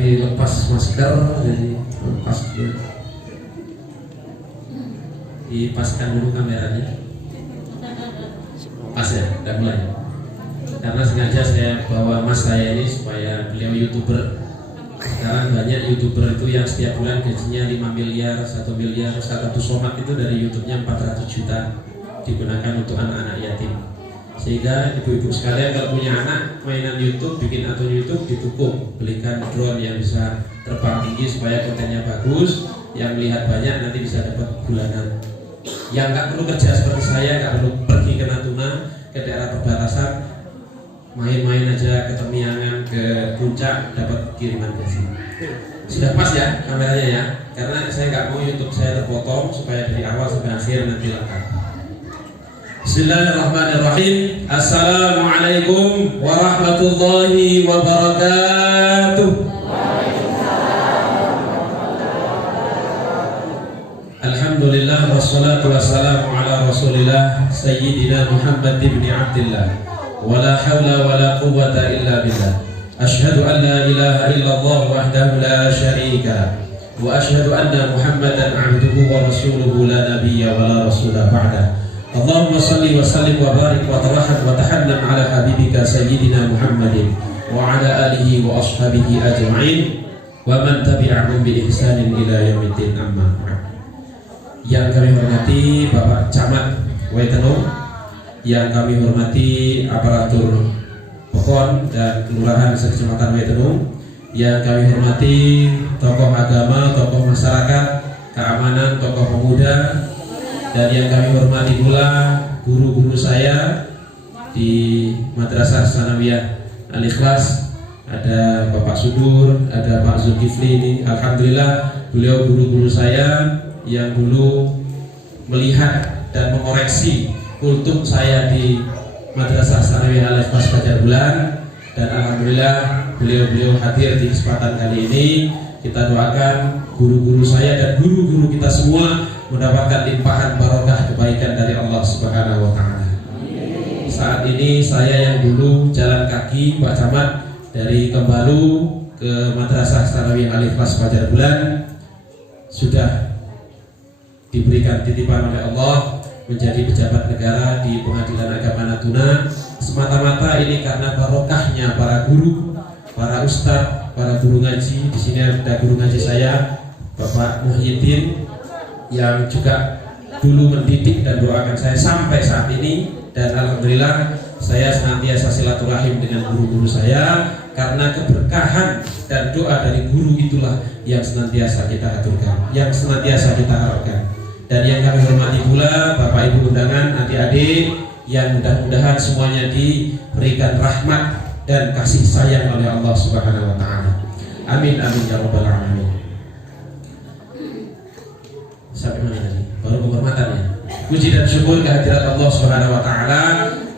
dilepas masker, jadi lepas dulu. Dipaskan dulu kameranya. Pas ya, udah mulai. Karena sengaja saya bawa mas saya ini supaya beliau YouTuber. Sekarang banyak YouTuber itu yang setiap bulan gajinya 5 miliar, 1 miliar, satu somat itu dari YouTube-nya 400 juta digunakan untuk anak-anak yatim. Sehingga ibu-ibu sekalian kalau punya anak mainan YouTube, bikin akun YouTube, didukung, belikan drone yang bisa terbang tinggi supaya kontennya bagus, yang melihat banyak nanti bisa dapat bulanan. Yang nggak perlu kerja seperti saya, nggak perlu pergi ke Natuna, ke daerah perbatasan, main-main aja ke Temiangan, ke Puncak, dapat kiriman gaji. Sudah pas ya kameranya ya, karena saya nggak mau YouTube saya terpotong supaya dari awal sampai akhir nanti lengkap. Bismillahirrahmanirrahim. Assalamualaikum warahmatullahi wabarakatuh. Alhamdulillah wassalatu wassalamu ala rasulillah Sayyidina Muhammad ibn Abdillah. Wala hawla wala quwwata illa billah. Ashhadu an la ilaha illallah wahdahu la syarika wa ashhadu anna Muhammadan abduhu wa rasuluhu la nabiyya wa la rasula ba'dah. Allahumma salli wa sallim wa barik wa taraham wa tahannam ala habibika Sayyidina Muhammadin wa ala alihi wa ashabihi ajma'in wa man tabi'ahum bi ihsanin ila yaumiddin, amma ba'd. Yang kami hormati Bapak Camat Waiteno, yang kami hormati aparatur Pekon dan Kelurahan Sekecamatan Waiteno, yang kami hormati tokoh agama, tokoh masyarakat, keamanan, tokoh pemuda, dan yang kami hormati pula guru-guru saya di Madrasah Sanawiyah Al-Ikhlas. Ada Bapak Sudur, ada Pak Zulkifli ini. Alhamdulillah beliau guru-guru saya yang dulu melihat dan mengoreksi kultum saya di Madrasah Sanawiyah Al-Ikhlas Banjarbulan, dan alhamdulillah beliau-beliau hadir di kesempatan kali ini. Kita doakan guru-guru saya dan guru-guru kita semua mendapatkan limpahan barokah kebaikan dari Allah Subhanahu wa taala. Saat ini saya yang dulu jalan kaki Pak Camat dari Kembalu ke Madrasah Sanawiyah Al-Ikhlas Banjarbulan sudah diberikan titipan oleh Allah menjadi pejabat negara di Pengadilan Agama Natuna. Semata-mata ini karena barokahnya para guru, para ustadz, para guru ngaji. Di sini ada guru ngaji saya, Bapak Muhyiddin, yang juga dulu mendidik dan doakan saya sampai saat ini. Dan alhamdulillah saya senantiasa silaturahim dengan guru-guru saya, karena keberkahan dan doa dari guru itulah yang senantiasa kita aturkan, yang senantiasa kita harapkan. Dan yang kami hormati pula Bapak Ibu undangan, adik-adik, yang mudah-mudahan semuanya diberikan rahmat dan kasih sayang oleh Allah Subhanahu wa taala. Amin amin ya rabbal alamin. Sampai mana tadi? Baru penghormatan ya. Puji dan syukur kehadirat Allah Subhanahu wa taala.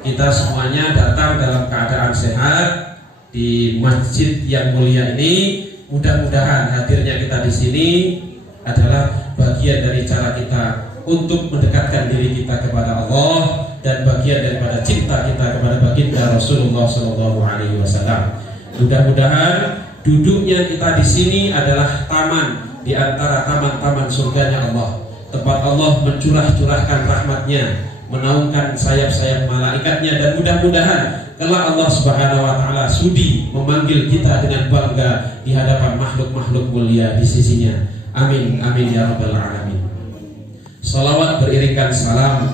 Kita semuanya datang dalam keadaan sehat di masjid yang mulia ini. Mudah-mudahan hadirnya kita di sini adalah bagian dari cara kita untuk mendekatkan diri kita kepada Allah, dan bagian daripada cinta kita kepada baginda Rasulullah SAW. Mudah-mudahan duduknya kita di sini adalah taman di antara taman-taman surganya Allah, tempat Allah mencurah-curahkan rahmatnya, menaungkan sayap-sayap malaikatnya, dan mudah-mudahan kelak Allah Subhanahu wa taala sudi memanggil kita dengan bangga di hadapan makhluk-makhluk mulia di sisinya. Amin amin ya rabbal alamin. Salawat beriringkan salam,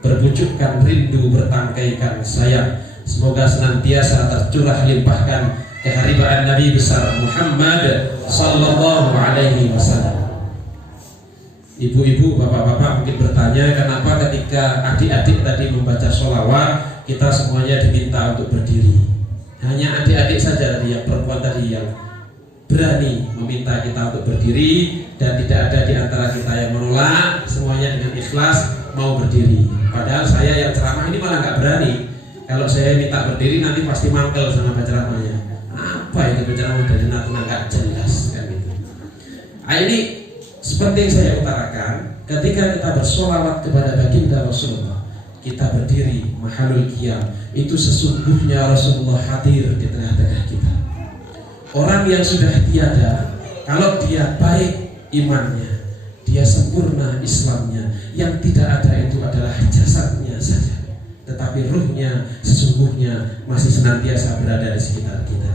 berbujukkan rindu, bertangkaikan sayang, semoga senantiasa tercurah limpahkan keharibaan Nabi besar Muhammad sallallahu alaihi wasallam. Ibu-ibu, bapak-bapak mungkin bertanya, kenapa ketika adik-adik tadi membaca sholawat kita semuanya diminta untuk berdiri? Hanya adik-adik saja tadi, yang perempuan tadi yang berani meminta kita untuk berdiri, dan tidak ada di antara kita yang menolak, semuanya dengan ikhlas mau berdiri. Padahal saya yang ceramah ini malah nggak berani. Kalau saya minta berdiri nanti pasti mangkel sama penceramahnya. Apa itu penceramah dari Natuna, nggak jelas kan gitu. Ini seperti yang saya utarakan, ketika kita bersolawat kepada baginda Rasulullah, kita berdiri mahalul qiyam, itu sesungguhnya Rasulullah hadir di tengah-tengah kita. Orang yang sudah tiada, kalau dia baik imannya, dia sempurna Islamnya, yang tidak ada itu adalah jasadnya saja, tetapi ruhnya sesungguhnya masih senantiasa berada di sekitar kita.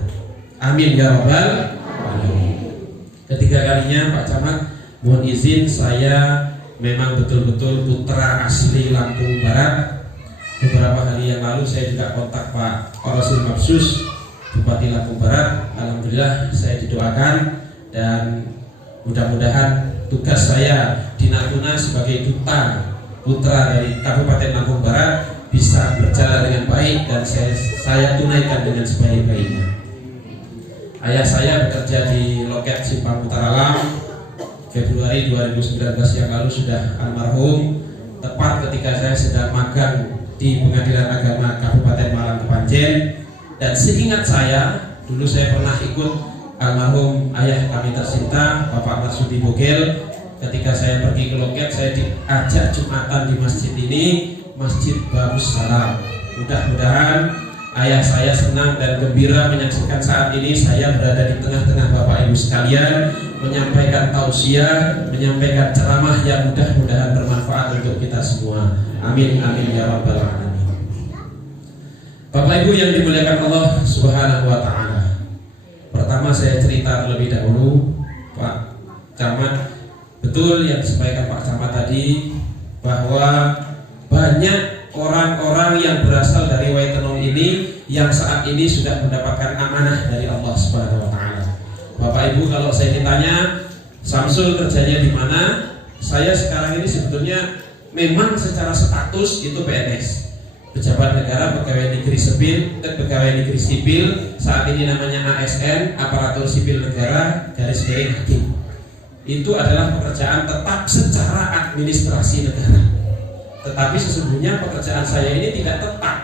Amin ya rabbal alamin. Ketiga kalinya Pak Camat, mohon izin, saya memang betul-betul putra asli Lampung Barat. Beberapa hari yang lalu saya juga kontak Pak Orosil Mabsus, Bupati Lampung Barat. Alhamdulillah saya didoakan dan mudah-mudahan tugas saya di Natuna sebagai duta putra dari Kabupaten Lampung Barat bisa berjalan dengan baik dan saya tunaikan dengan sebaik-baiknya. Ayah saya bekerja di loket Simpang Utara Lam. Februari 2019 yang lalu sudah almarhum, tepat ketika saya sedang magang di Pengadilan Agama Kabupaten Malang Kepanjen. Dan seingat saya, dulu saya pernah ikut almarhum ayah kami tercinta Bapak Marsudi Bogel. Ketika saya pergi ke loket, saya diajak Jumatan di masjid ini, Masjid Babus Salam. Mudah-mudahan ayah saya senang dan gembira menyaksikan saat ini saya berada di tengah-tengah Bapak Ibu sekalian, menyampaikan tausiah, menyampaikan ceramah yang mudah-mudahan bermanfaat untuk kita semua. Amin amin ya rabbal alamin. Bapak Ibu yang dimuliakan Allah Subhanahu wa taala. Pertama saya cerita terlebih dahulu, Pak Camat, betul yang disampaikan Pak Camat tadi bahwa banyak orang-orang yang berasal dari Waitenong ini yang saat ini sudah mendapatkan amanah dari Allah Subhanahu wa taala. Bapak Ibu, kalau saya ditanya Samsul kerjanya di mana? Saya sekarang ini sebetulnya memang secara status itu PNS, pejabat negara, pegawai negeri sipil, saat ini namanya ASN, aparatur sipil negara, garis miring hakim. Itu adalah pekerjaan tetap secara administrasi negara. Tetapi sesungguhnya pekerjaan saya ini tidak tetap,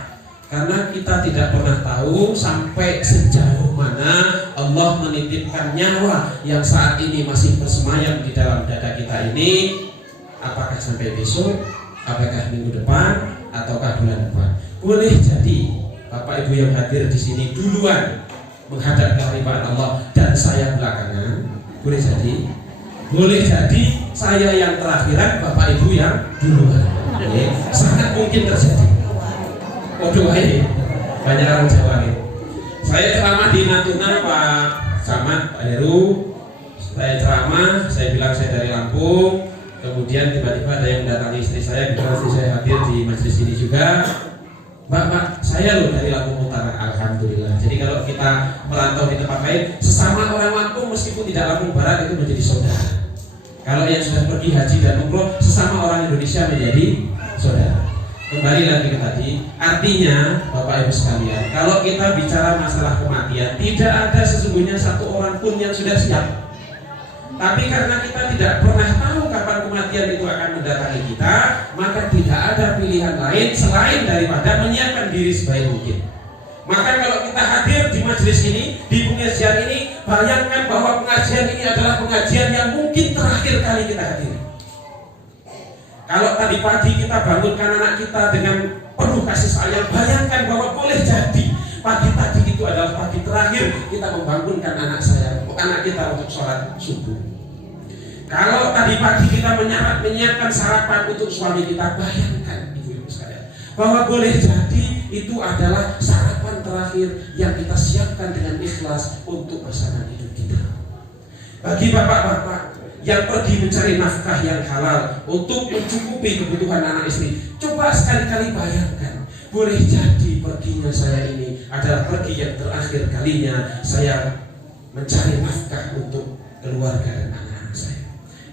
karena kita tidak pernah tahu sampai sejauh mana Allah menitipkan nyawa yang saat ini masih bersemayam di dalam dada kita ini. Apakah sampai besok, apakah minggu depan, ataukah bulan depan. Boleh jadi Bapak Ibu yang hadir di sini duluan menghadap kehadiran Allah dan saya belakangan. Boleh jadi saya yang terakhiran, Bapak Ibu yang duluan. Sangat mungkin terjadi. Banyak orang Jawa nih. Saya ceramah di Natuna Pak Camat, Pak Heru. Saya ceramah, saya bilang saya dari Lampung. Kemudian tiba-tiba ada yang mendatangi istri saya, kebetulan istri saya hadir di majelis ini juga. Mbak, saya loh dari Lampung Utara. Alhamdulillah. Jadi kalau kita merantau di tempat lain, sesama orang Lampung meskipun tidak Lampung Barat itu menjadi saudara. Kalau yang sudah pergi haji dan umroh, sesama orang Indonesia menjadi saudara. Kembali lagi ke tadi, artinya Bapak Ibu sekalian, kalau kita bicara masalah kematian, tidak ada sesungguhnya satu orang pun yang sudah siap. Tapi karena kita tidak pernah tahu kapan kematian itu akan mendatangi kita, maka tidak ada pilihan lain selain daripada menyiapkan diri sebaik mungkin. Maka kalau kita hadir di majelis ini, di pengajian ini, bayangkan bahwa pengajian ini adalah pengajian yang mungkin terakhir kali kita hadir. Kalau tadi pagi kita bangunkan anak kita dengan penuh kasih sayang, bayangkan bahwa boleh jadi pagi tadi itu adalah pagi terakhir kita membangunkan anak kita untuk sholat subuh. Kalau tadi pagi kita menyiapkan sarapan untuk suami kita, bayangkan ibu-ibu sekalian bahwa boleh jadi itu adalah sarapan terakhir yang kita siapkan dengan ikhlas untuk pasangan hidup kita. Bagi bapak-bapak yang pergi mencari nafkah yang halal untuk mencukupi kebutuhan anak istri, coba sekali-kali bayangkan, boleh jadi perginya saya ini adalah pergi yang terakhir kalinya saya mencari nafkah untuk keluarga dan anak-anak saya.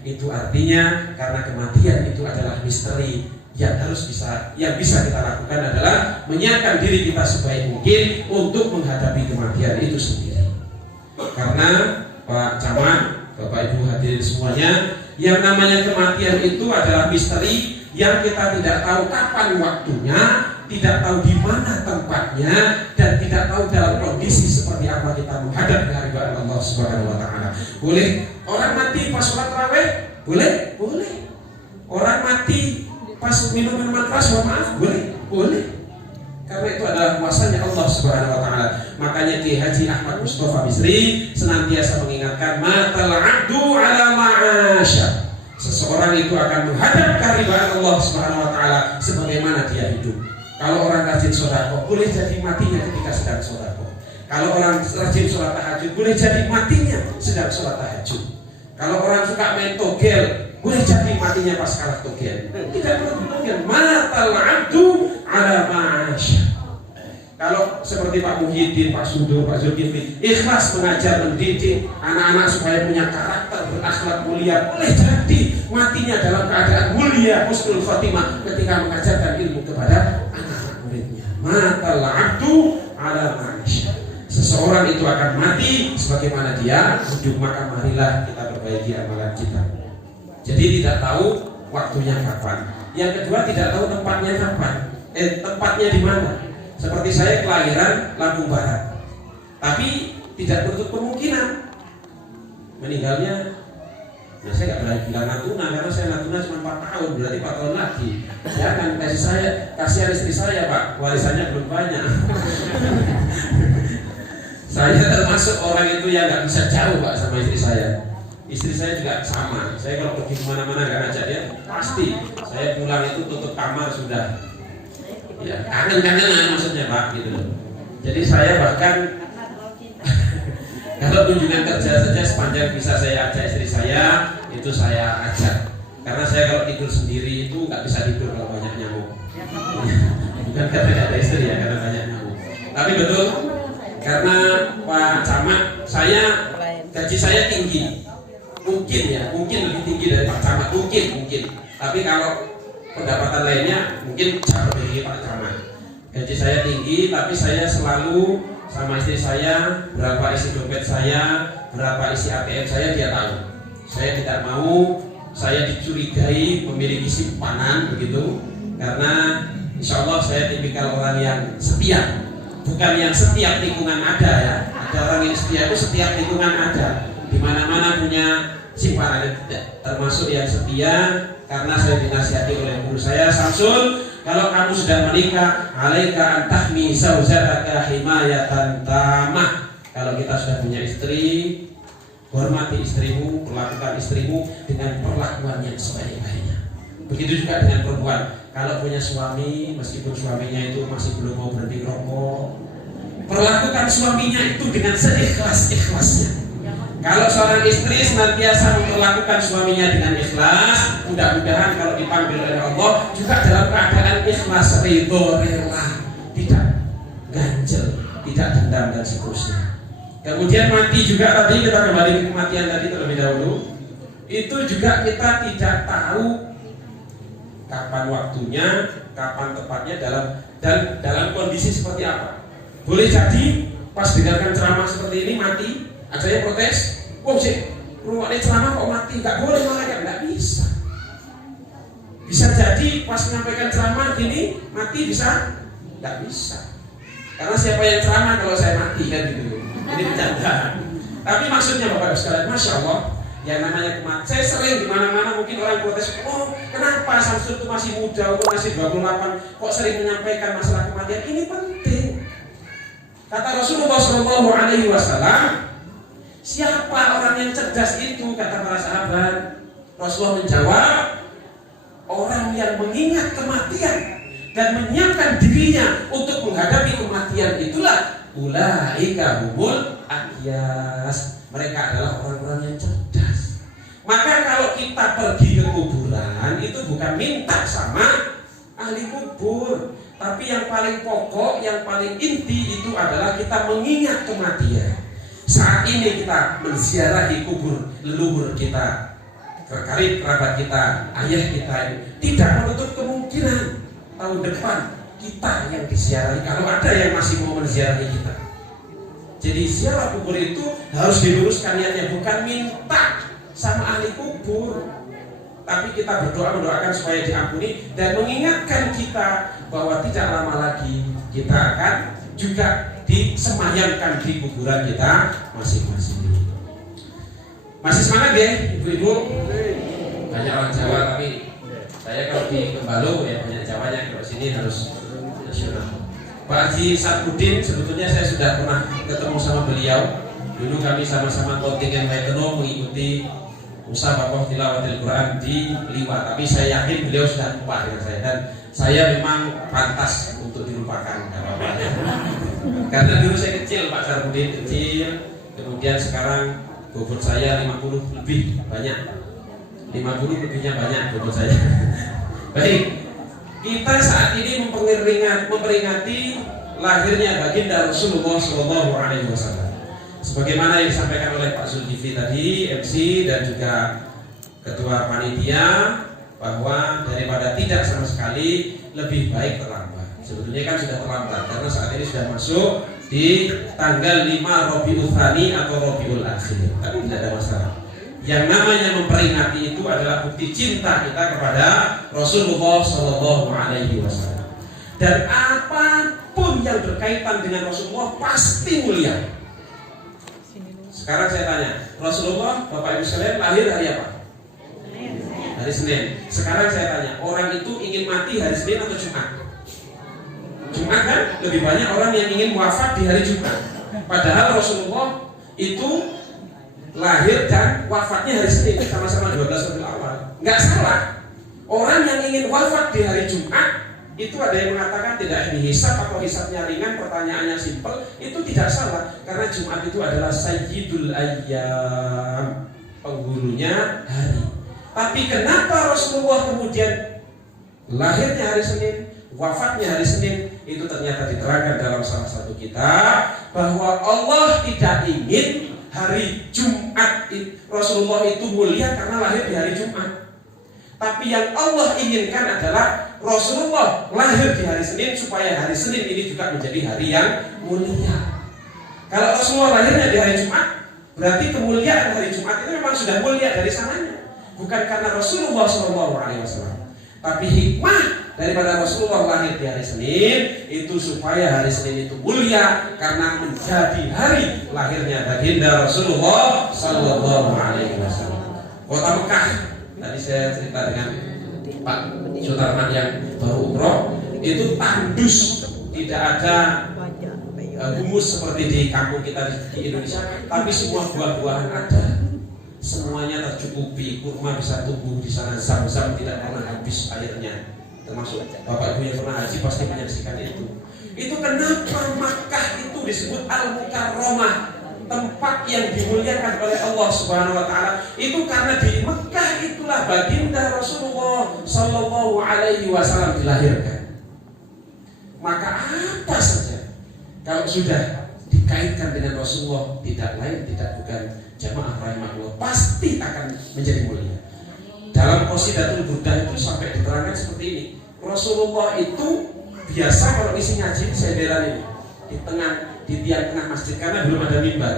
Itu artinya karena kematian itu adalah misteri yang bisa kita lakukan adalah menyiapkan diri kita sebaik mungkin untuk menghadapi kematian itu sendiri. Karena Pak Camat, Bapak Ibu hadirin semuanya, yang namanya kematian itu adalah misteri yang kita tidak tahu kapan waktunya, tidak tahu di mana tempatnya, dan tidak tahu dalam kondisi seperti apa kita menghadap kehadiran Allah Subhanahu wa taala. Boleh orang mati pas sholat tarawih? Boleh? Boleh. Orang mati pas minum minuman keras, maaf? Boleh? Boleh. Karena itu adalah kuasanya Allah Subhanahu wa taala. Makanya Ki Haji Ahmad Mustafa Bisri senantiasa mengingatkan matal abdu ala ma'asya. Seseorang itu akan menghadap keridhaan Allah Subhanahu wa taala sebagaimana dia hidup. Kalau orang rajin sedekah boleh jadi matinya ketika sedang sedekah. Kalau orang rajin sholat tahajud boleh jadi matinya sedang sholat tahajud. Kalau orang suka main togel boleh jadi matinya pas kalah togel. Tidak perlu togel. Matal abdu ala ma'asya. Kalau seperti Pak Muhyiddin, Pak Sudo, Pak Zulkifli ikhlas mengajar, mendidik anak-anak supaya punya karakter berakhlak mulia, boleh jadi matinya dalam keadaan mulia husnul khotimah ketika mengajarkan ilmu kepada anak-anak muridnya. Matal abdu ala ma'asya. Seseorang itu akan mati sebagaimana dia hidup, maka marilah kita perbaiki amalan kita. Jadi tidak tahu waktunya kapan. Yang kedua, tidak tahu tempatnya kapan. Tempatnya di mana. Seperti saya kelahiran Lampung Barat, tapi tidak tertutup kemungkinan meninggalnya. Nah, saya nggak berani bilang Natuna karena saya Natuna cuma 4 tahun, berarti 4 tahun lagi. Jangan kasihan istri saya Pak, warisannya belum banyak. Saya termasuk orang itu yang nggak bisa jauh Pak sama istri saya. Istri saya juga sama. Saya kalau pergi kemana-mana nggak ngajak dia, pasti saya pulang itu tutup kamar sudah. Ya, kangen-kangenan maksudnya Pak gitu loh. Jadi saya bahkan kalau kunjungan kerja saja sepanjang bisa saya ajak istri saya, itu saya ajak. Karena saya kalau tidur sendiri itu nggak bisa tidur kalau banyak nyamuk. Bukan karena nggak ada istri ya, karena banyak nyamuk. Tapi betul, karena Pak Camat, gaji saya tinggi. Mungkin lebih tinggi dari Pak Camat, mungkin. Tapi kalau pendapatan lainnya mungkin jauh dari Pak Camat. Gaji saya tinggi, tapi saya selalu sama istri saya berapa isi dompet saya, berapa isi ATM saya dia tahu. Saya tidak mau saya dicurigai memiliki simpanan begitu, karena insya Allah saya tipikal orang yang setia, bukan yang setiap lingkungan ada ya. Ada orang yang setia itu setiap lingkungan ada, di mana-mana punya simpanan, termasuk yang setia. Karena saya dinasihati oleh guru saya, Samsul, kalau kamu sudah menikah, alaika an tahmi zaujataka himayatan tamah. Kalau kita sudah punya istri, hormati istrimu, perlakukan istrimu dengan perlakuan yang sebaik-baiknya. Begitu juga dengan perempuan. Kalau punya suami, meskipun suaminya itu masih belum mau berhenti rokok, perlakukan suaminya itu dengan seikhlas-ikhlasnya. Kalau seorang istri senantiasa memperlakukan suaminya dengan ikhlas, mudah-mudahan kalau dipanggil oleh Allah juga dalam keadaan ikhlas, ridho, rela, tidak ganjel, tidak dendam dan seterusnya. Kemudian mati juga tadi, kita kembali ke kematian tadi terlebih dahulu. Itu juga kita tidak tahu kapan waktunya, kapan tepatnya dalam kondisi seperti apa. Boleh jadi pas dengarkan ceramah seperti ini mati. Ada yang protes, sih, rumahnya ceramah kok mati, nggak boleh malah ya, nggak bisa. Bisa jadi pas menyampaikan ceramah gini mati, bisa? Nggak bisa. Karena siapa yang ceramah kalau saya mati kan gitu. Ini bercanda. Tapi maksudnya Bapak sekalian, masya Allah, yang namanya kematian. Saya sering di mana-mana mungkin orang protes, kenapa Samsul itu masih muda, masih 28, kok sering menyampaikan masalah kematian? Ini penting. Kata Rasulullah SAW, siapa orang yang cerdas itu, kata para sahabat. Rasulullah menjawab, orang yang mengingat kematian dan menyiapkan dirinya untuk menghadapi kematian itulah ulaika humul aqyas. Mereka adalah orang-orang yang cerdas. Maka kalau kita pergi ke kuburan itu bukan minta sama ahli kubur, tapi yang paling pokok, yang paling inti itu adalah kita mengingat kematian. Saat ini kita menziarahi kubur leluhur kita, karib kerabat kita, ayah kita, tidak menutup kemungkinan tahun depan kita yang diziarahi kalau ada yang masih mau menziarahi kita. Jadi ziarah kubur itu harus diluruskan niatnya, bukan minta sama ahli kubur, tapi kita berdoa mendoakan supaya diampuni dan mengingatkan kita bahwa tidak lama lagi kita akan juga disemayamkan di kuburan kita masing-masing. Masih semangat ya ibu-ibu? Banyak orang Jawa, tapi saya kalau di Kembalo ya banyak Jawanya, kalau sini harus nasional. Pak Haji Sapudin, sebetulnya saya sudah pernah ketemu sama beliau. Dulu kami sama-sama kontingen Maiteno mengikuti musabaqah tilawatil Quran di Liwa. Tapi saya yakin beliau sudah lupa dengan saya, dan saya memang pantas untuk dilupakan. Karena dulu saya kecil, Pak Sapudin kecil. Kemudian sekarang bobot saya 50 lebih banyak. 50 lebihnya banyak bobot saya. Baik. Kita saat ini memperingati lahirnya baginda Rasulullah SAW. Sebagaimana yang disampaikan oleh Pak Zulkifli tadi, MC dan juga Ketua Panitia, bahwa daripada tidak sama sekali lebih baik terlambat. Sebetulnya kan sudah terlambat karena saat ini sudah masuk di tanggal 5 Rabiul Tsani atau Rabiul Akhir. Tapi tidak ada masalah. Yang namanya memperingati itu adalah bukti cinta kita kepada Rasulullah SAW. Dan apapun yang berkaitan dengan Rasulullah pasti mulia. Sekarang saya tanya, Rasulullah, Bapak Ibu sekalian, lahir hari apa? Hari Senin. Sekarang saya tanya, orang itu ingin mati hari Senin atau Jumat? Jumat kan? Lebih banyak orang yang ingin wafat di hari Jumat. Padahal Rasulullah itu lahir dan wafatnya hari Senin, sama-sama 12 Rabiul Awal. Nggak salah. Orang yang ingin wafat di hari Jumat, itu ada yang mengatakan tidak dihisab atau hisabnya ringan, pertanyaannya simpel, itu tidak salah. Karena Jumat itu adalah Sayyidul Ayyam, penghulunya hari. Tapi kenapa Rasulullah kemudian lahirnya hari Senin, wafatnya hari Senin? Itu ternyata diterangkan dalam salah satu kitab, bahwa Allah tidak ingin hari Jumat Rasulullah itu mulia karena lahir di hari Jumat. Tapi yang Allah inginkan adalah Rasulullah lahir di hari Senin supaya hari Senin ini juga menjadi hari yang mulia. Kalau Rasulullah lahirnya di hari Jumat, berarti kemuliaan hari Jumat itu memang sudah mulia dari sananya, bukan karena Rasulullah SAW. Tapi hikmah daripada Rasulullah lahir di hari Senin itu supaya hari Senin itu mulia karena menjadi hari lahirnya baginda Rasulullah SAW. Kota Mekah, tadi saya cerita dengan Pak Sutarman yang baru umroh, itu tandus, tidak ada humus seperti di kampung kita di Indonesia, tapi semua buah-buahan ada. Semuanya tercukupi, kurma bisa tumbuh di sana, zam-zam tidak pernah habis airnya. Termasuk Bapak Ibu yang pernah haji pasti menyaksikan itu. Itu kenapa Makkah itu disebut Al-Mukarramah, tempat yang dimuliakan oleh Allah Subhanahu wa taala. Itu karena di Mekah itulah baginda Rasulullah sallallahu alaihi wasallam dilahirkan. Maka apa saja kalau sudah dikaitkan dengan Rasulullah, tidak lain tidak bukan jamaah rahimahullah, pasti akan menjadi mulia. Dalam Qasidatul Burdah itu sampai diterangkan seperti ini. Rasulullah itu biasa kalau isi ngaji di senderan ini, di tiang tengah masjid, karena belum ada mimbar.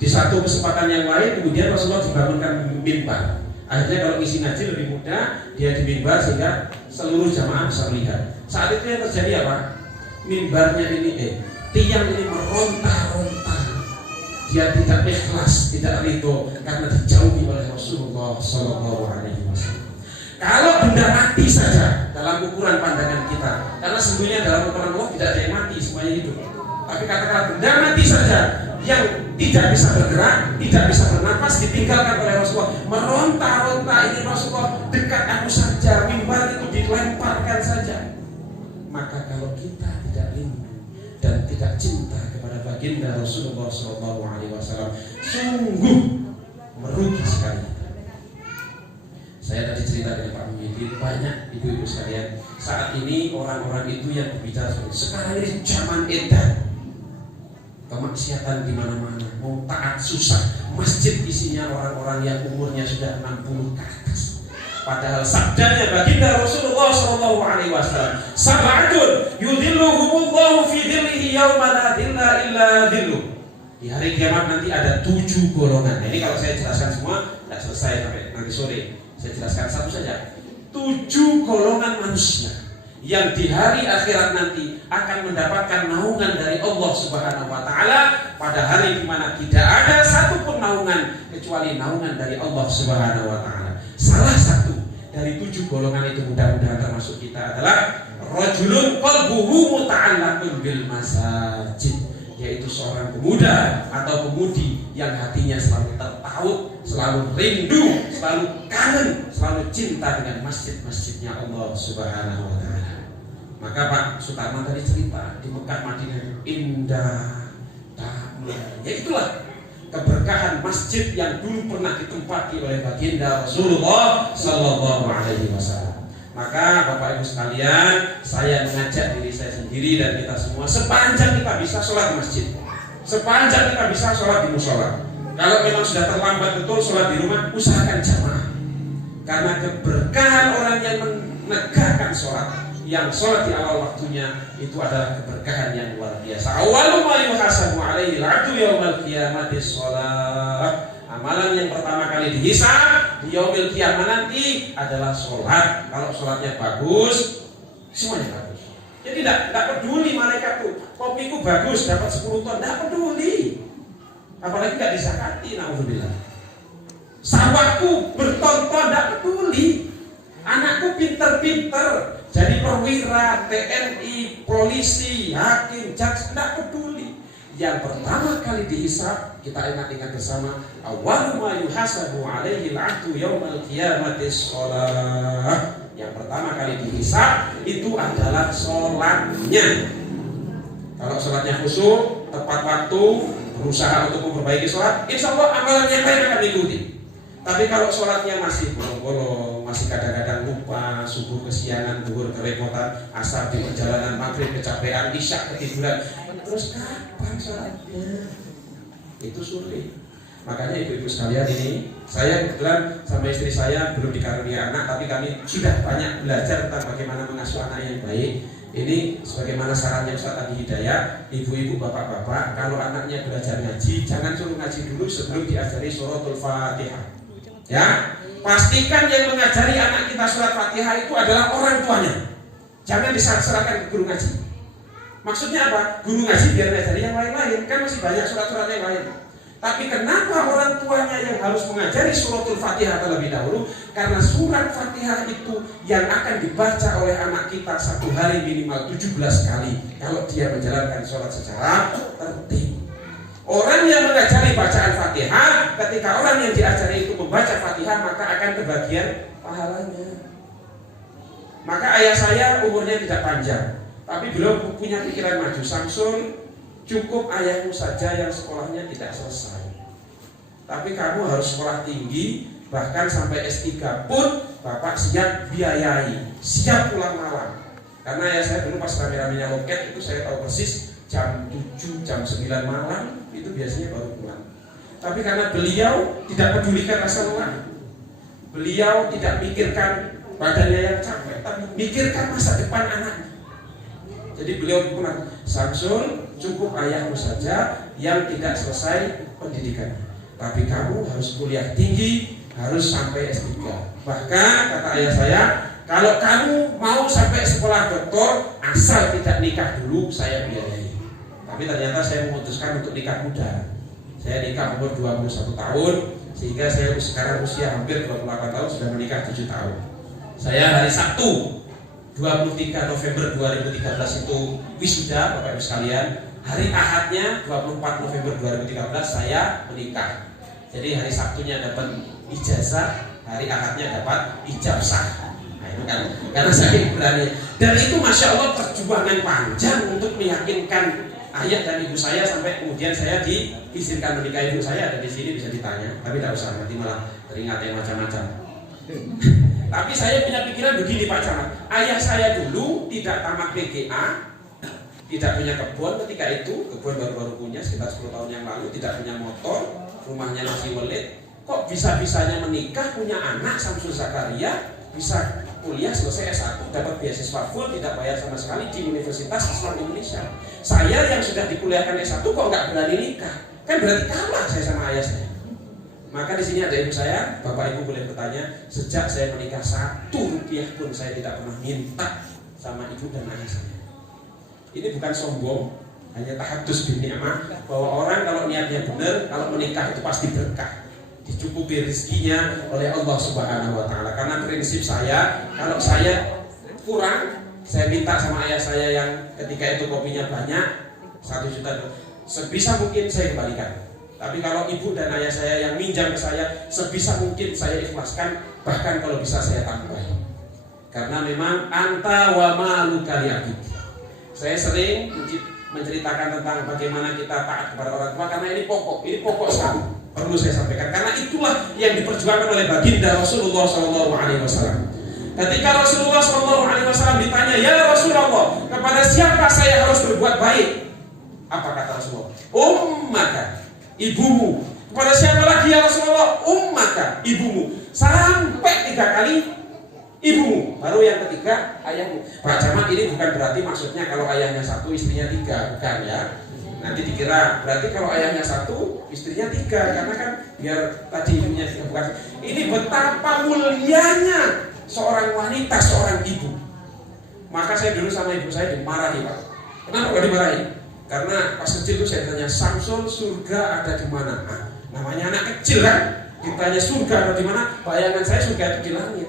Di satu kesempatan yang lain kemudian Rasulullah dibangunkan mimbar. Akhirnya kalau isi ngaji lebih mudah, dia di mimbar sehingga seluruh jamaah bisa melihat. Saat itu yang terjadi apa? Mimbarnya ini, tiang ini meronta-ronta. Dia tidak ikhlas, tidak ridho karena dijauhi oleh Rasulullah SAW. Kalau benda mati saja dalam ukuran pandangan kita, karena sesungguhnya dalam ukuran Allah tidak ada yang mati, semuanya hidup. Tapi katakanlah benda mati saja yang tidak bisa bergerak, tidak bisa bernapas, ditinggalkan oleh Rasulullah, meronta-ronta, ini Rasulullah dekat aku saja, mimbar itu dilemparkan saja. Maka kalau kita tidak rindu dan tidak cinta kepada baginda Rasulullah SAW, sungguh merugi sekali. Saya tadi cerita dengan Pak Muhyiddin, banyak ibu-ibu sekalian, saat ini orang-orang itu yang berbicara sekarang ini zaman edan, kemaksiatan di mana-mana, mau taat susah, masjid isinya orang-orang yang umurnya sudah 60 ke atas. Padahal sabdanya baginda Rasulullah SAW, sab'atun yudhilluhumullahu fi dhillihi yawma la dhilla illa dhilluh. Di hari kiamat nanti ada 7 golongan. Ini kalau saya jelaskan semua tidak selesai sampai nanti sore. Saya jelaskan satu saja. 7 golongan manusia yang di hari akhirat nanti akan mendapatkan naungan dari Allah Subhanahu wa taala pada hari di mana tidak ada satupun naungan kecuali naungan dari Allah Subhanahu wa taala. Salah satu dari 7 golongan itu mudah-mudahan termasuk kita adalah rajulun qalbuhu muta'allaqun bil masajid, yaitu seorang pemuda atau pemudi yang hatinya selalu terpaut, selalu rindu, selalu kangen, selalu cinta dengan masjid-masjidnya Allah Subhanahu wa taala. Maka Pak Sutarman tadi cerita di Mekah Madinah itu indah, damai. Ya itulah keberkahan masjid yang dulu pernah ditempati oleh baginda Rasulullah Sallallahu Alaihi Wasallam. Maka Bapak Ibu sekalian, saya mengajak diri saya sendiri dan kita semua, sepanjang kita bisa sholat di masjid, sepanjang kita bisa sholat di musola. Kalau memang sudah terlambat betul sholat di rumah, usahakan jamaah. Karena keberkahan orang yang menegakkan sholat, yang sholat di awal waktunya, itu adalah keberkahan yang luar biasa. Awwalu ma yuhasabu alaihi al-'abdu yaumal qiyamati sholat. Amalan yang pertama kali dihisab di yaumil qiyamah nanti adalah sholat. Kalau sholatnya bagus, semuanya bagus. Jadi tidak peduli malaikat tuh, kopiku bagus dapat 10 ton, tidak peduli. Apalagi tidak disakati, naudzubillah. Sawahku berton-ton, tidak peduli. Anakku pinter-pinter, jadi perwira, TNI, polisi, hakim, jaksa, tidak peduli. Yang pertama kali dihisab, kita ingat-ingat bersama, awwalu ma yuhasabu alaihi al-'abdu yaumal qiyamati shalah. Yang pertama kali dihisab itu adalah sholatnya. Kalau sholatnya khusyuk, tepat waktu, berusaha untuk memperbaiki sholat, insya Allah amalan yang lain akan diikuti. Tapi kalau sholatnya masih bolong-bolong, masih kadang-kadang lupa, subuh kesiangan, zuhur kerepotan, asar di perjalanan, maghrib kecapean, isya ketiduran, terus kapan sholatnya? Itu sulit. Makanya ibu-ibu sekalian ini, saya kebetulan sama istri saya belum dikaruniai anak, tapi kami sudah banyak belajar tentang bagaimana mengasuh anak yang baik. Ini sebagaimana sarannya Ustaz Adi Hidayat, ibu-ibu, bapak-bapak, kalau anaknya belajar ngaji, jangan suruh ngaji dulu sebelum diajari suratul Fatihah. Ya, pastikan yang mengajari anak kita surat Fatihah itu adalah orang tuanya. Jangan diserahkan ke guru ngaji. Maksudnya apa? Guru ngaji biar ngajari yang lain-lain, kan masih banyak surat-surat yang lain. Tapi kenapa orang tuanya yang harus mengajari suratul Fatihah terlebih dahulu? Karena surat Fatihah itu yang akan dibaca oleh anak kita satu hari minimal 17 kali kalau dia menjalankan sholat secara tertib. Orang yang mengajari bacaan Fatihah, ketika orang yang diajari itu membaca Fatihah, maka akan kebagian pahalanya. Maka ayah saya umurnya tidak panjang, tapi beliau punya pikiran maju. Samsul, cukup ayahmu saja yang sekolahnya tidak selesai, tapi kamu harus sekolah tinggi, bahkan sampai S3 pun bapak siap biayai, siap pulang malam. Karena ayah saya dulu pas rame-ramenya loket itu saya tahu persis jam 7, jam 9 malam itu biasanya baru pulang. Tapi karena beliau tidak pedulikan rasa lelah, beliau tidak mikirkan badannya yang capek, tapi mikirkan masa depan anaknya. Jadi beliau pulang, Samsul, cukup ayahmu saja yang tidak selesai pendidikannya, tapi kamu harus kuliah tinggi, harus sampai S3. Bahkan kata ayah saya, kalau kamu mau sampai sekolah doktor, asal tidak nikah dulu, saya biayai. Tapi ternyata saya memutuskan untuk nikah muda. Saya nikah umur 21 tahun, sehingga saya sekarang usia hampir 28 tahun, sudah menikah 7 tahun. Saya hari Sabtu 23 November 2013 itu wisuda, Bapak Ibu sekalian. Hari Ahadnya 24 November 2013 saya menikah. Jadi hari Sabtunya dapat ijazah, hari Ahadnya dapat ijazah. Nah itu kan, karena saya berani. Dan itu Masya Allah perjuangan panjang untuk meyakinkan ayah dan ibu saya, sampai kemudian saya diizinkan menikah. Ibu saya ada di sini, bisa ditanya, tapi tidak usah, nanti malah teringat yang macam-macam. Tapi saya punya pikiran begini Pak Camat, ayah saya dulu tidak tamat PGA, tidak punya kebun ketika itu, kebun baru-baru punya sekitar 10 tahun yang lalu, tidak punya motor, rumahnya masih welit. Kok bisa-bisanya menikah, punya anak Samsul Zakaria, bisa kuliah selesai S1, dapat beasiswa full, tidak bayar sama sekali di Universitas Islam Indonesia. Saya yang sudah dikuliahkan S1 kok nggak berani nikah? Kan berarti kalah saya sama ayah saya. Maka di sini ada ibu saya, bapak ibu boleh bertanya, sejak saya menikah 1 rupiah pun saya tidak pernah minta sama ibu dan ayah saya. Ini bukan sombong, hanya tahadus bin ni'mah, bahwa orang kalau niatnya benar, kalau menikah itu pasti berkah. dicukupi rezekinya oleh Allah Subhanahu wa taala. Karena prinsip saya, kalau saya kurang, saya minta sama ayah saya yang ketika itu kopinya banyak, 1 juta, sebisa mungkin saya kembalikan. Tapi kalau ibu dan ayah saya yang minjam ke saya, sebisa mungkin saya ikhlaskan, bahkan kalau bisa saya tambah. Karena memang anta wa maluka li'abid. Saya sering menceritakan tentang bagaimana kita taat kepada orang tua, karena ini pokok sekali. Perlu saya sampaikan, karena itulah yang diperjuangkan oleh baginda Rasulullah SAW. Ketika Rasulullah SAW ditanya, ya Rasulullah, kepada siapa saya harus berbuat baik? Apa kata Rasulullah? Ummaka, ibumu. Kepada siapa lagi ya Rasulullah? Ummaka, ibumu. Sampai 3 kali ibumu. Baru yang ketiga ayahmu. Pak Camat, ini bukan berarti maksudnya kalau ayahnya 1 istrinya 3, bukan ya. Nanti dikira berarti kalau ayahnya 1 istrinya 3, karena kan biar tadi ibunya bukan. Ini betapa mulianya seorang wanita, seorang ibu. Maka saya dulu sama ibu saya dimarahi, Pak. Kenapa gak dimarahi? Karena pas kecil itu saya tanya, Samsul, surga ada di mana? Nah, namanya anak kecil kan, ditanya surga ada di mana? Bayangan saya surga itu di langit.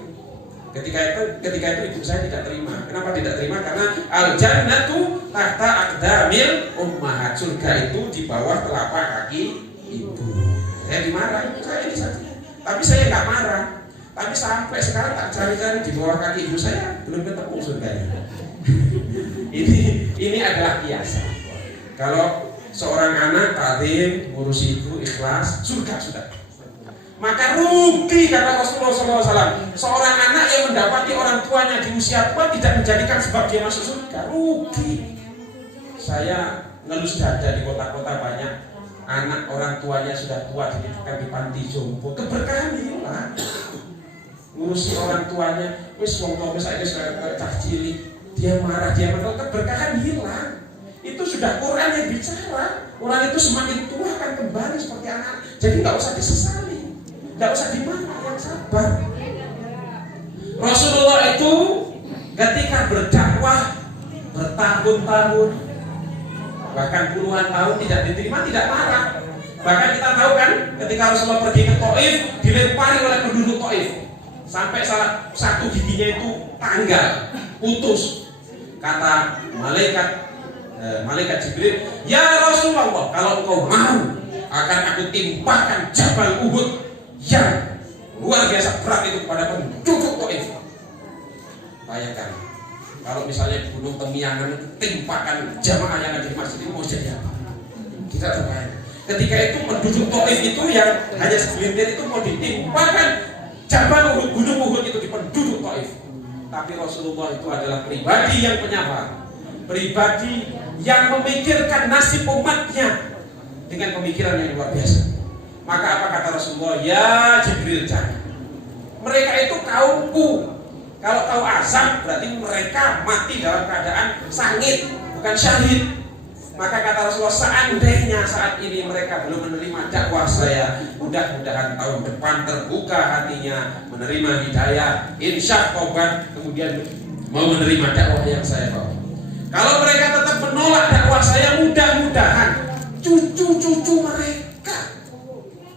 Ketika itu ibu saya tidak terima. Kenapa tidak terima? Karena al-jannatu tahta aqdamil ummahat. Surga itu di bawah telapak kaki ibu. Saya dimarahi, saya ini saja. Tapi saya nggak marah. Tapi sampai sekarang tak cari-cari di bawah kaki ibu saya, belum ketemu surganya. Ini adalah biasa. Kalau seorang anak tatim, ngurus ibu, ikhlas, surga sudah. Maka rugi kata Rasulullah SAW. Seorang anak yang mendapati orang tuanya di usia tua tidak menjadikan sebab dia masuk surga, rugi. Saya ngelus dada di kota-kota banyak anak orang tuanya sudah tua dititipkan di panti jompo, keberkahan hilang. Ngurusi orang tuanya, wis wong tua saya sudah cah cilik, dia marah, keberkahan hilang. Itu sudah Quran yang bicara. Orang itu semakin tua akan kembali seperti anak. Jadi nggak usah disesali, nggak usah dimarah, yang sabar. Rasulullah itu ketika berdakwah bertahun-tahun, bahkan puluhan tahun tidak diterima, tidak marah. Bahkan kita tahu kan, ketika Rasulullah pergi ke Taif, dilempari oleh penduduk Taif sampai salah satu giginya itu tanggal, putus. Kata malaikat Jibril, ya Rasulullah, kalau engkau mau akan aku timpakan Jabal Uhud yang luar biasa berat itu kepada penduduk Taif. Bayangkan, kalau misalnya Gunung Temiangan itu timpakan jamaah yang ada di masjid itu mau jadi apa? Tidak terbayang. Ketika itu penduduk Taif itu yang hanya segelintir itu mau ditimpakan Jabal Uhud, Gunung Uhud itu di penduduk Taif. Tapi Rasulullah itu adalah pribadi yang penyabar, pribadi yang memikirkan nasib umatnya dengan pemikiran yang luar biasa. Maka apa kata Rasulullah? Ya Jibril, jangan. Mereka itu kaumku. Kalau kau azab berarti mereka mati dalam keadaan sangit, bukan syahid. Maka kata Rasulullah, seandainya saat ini mereka belum menerima dakwah saya, mudah-mudahan tahun depan terbuka hatinya, menerima hidayah, insya Allah kemudian mau menerima dakwah yang saya bawa. Kalau mereka tetap menolak dakwah saya, mudah-mudahan cucu-cucu mereka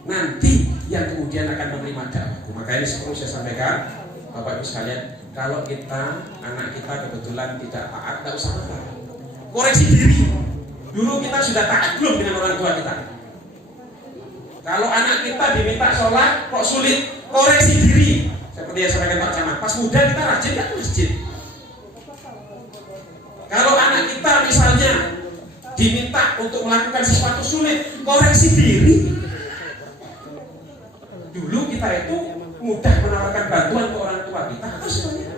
nanti yang kemudian akan menerima dakwahku. Maka ini perlu saya sampaikan, Bapak Ibu sekalian, kalau kita, anak kita kebetulan tidak taat, tidak usah marah, koreksi diri. Dulu kita sudah taat belum dengan orang tua kita? Kalau anak kita diminta sholat kok sulit, koreksi diri. Seperti yang sampaikan Pak Camat, pas muda kita rajin kan ke masjid. Kalau anak kita misalnya diminta untuk melakukan sesuatu sulit, koreksi diri. Dulu kita itu mudah menawarkan bantuan ke orang tua kita, apa sebenarnya?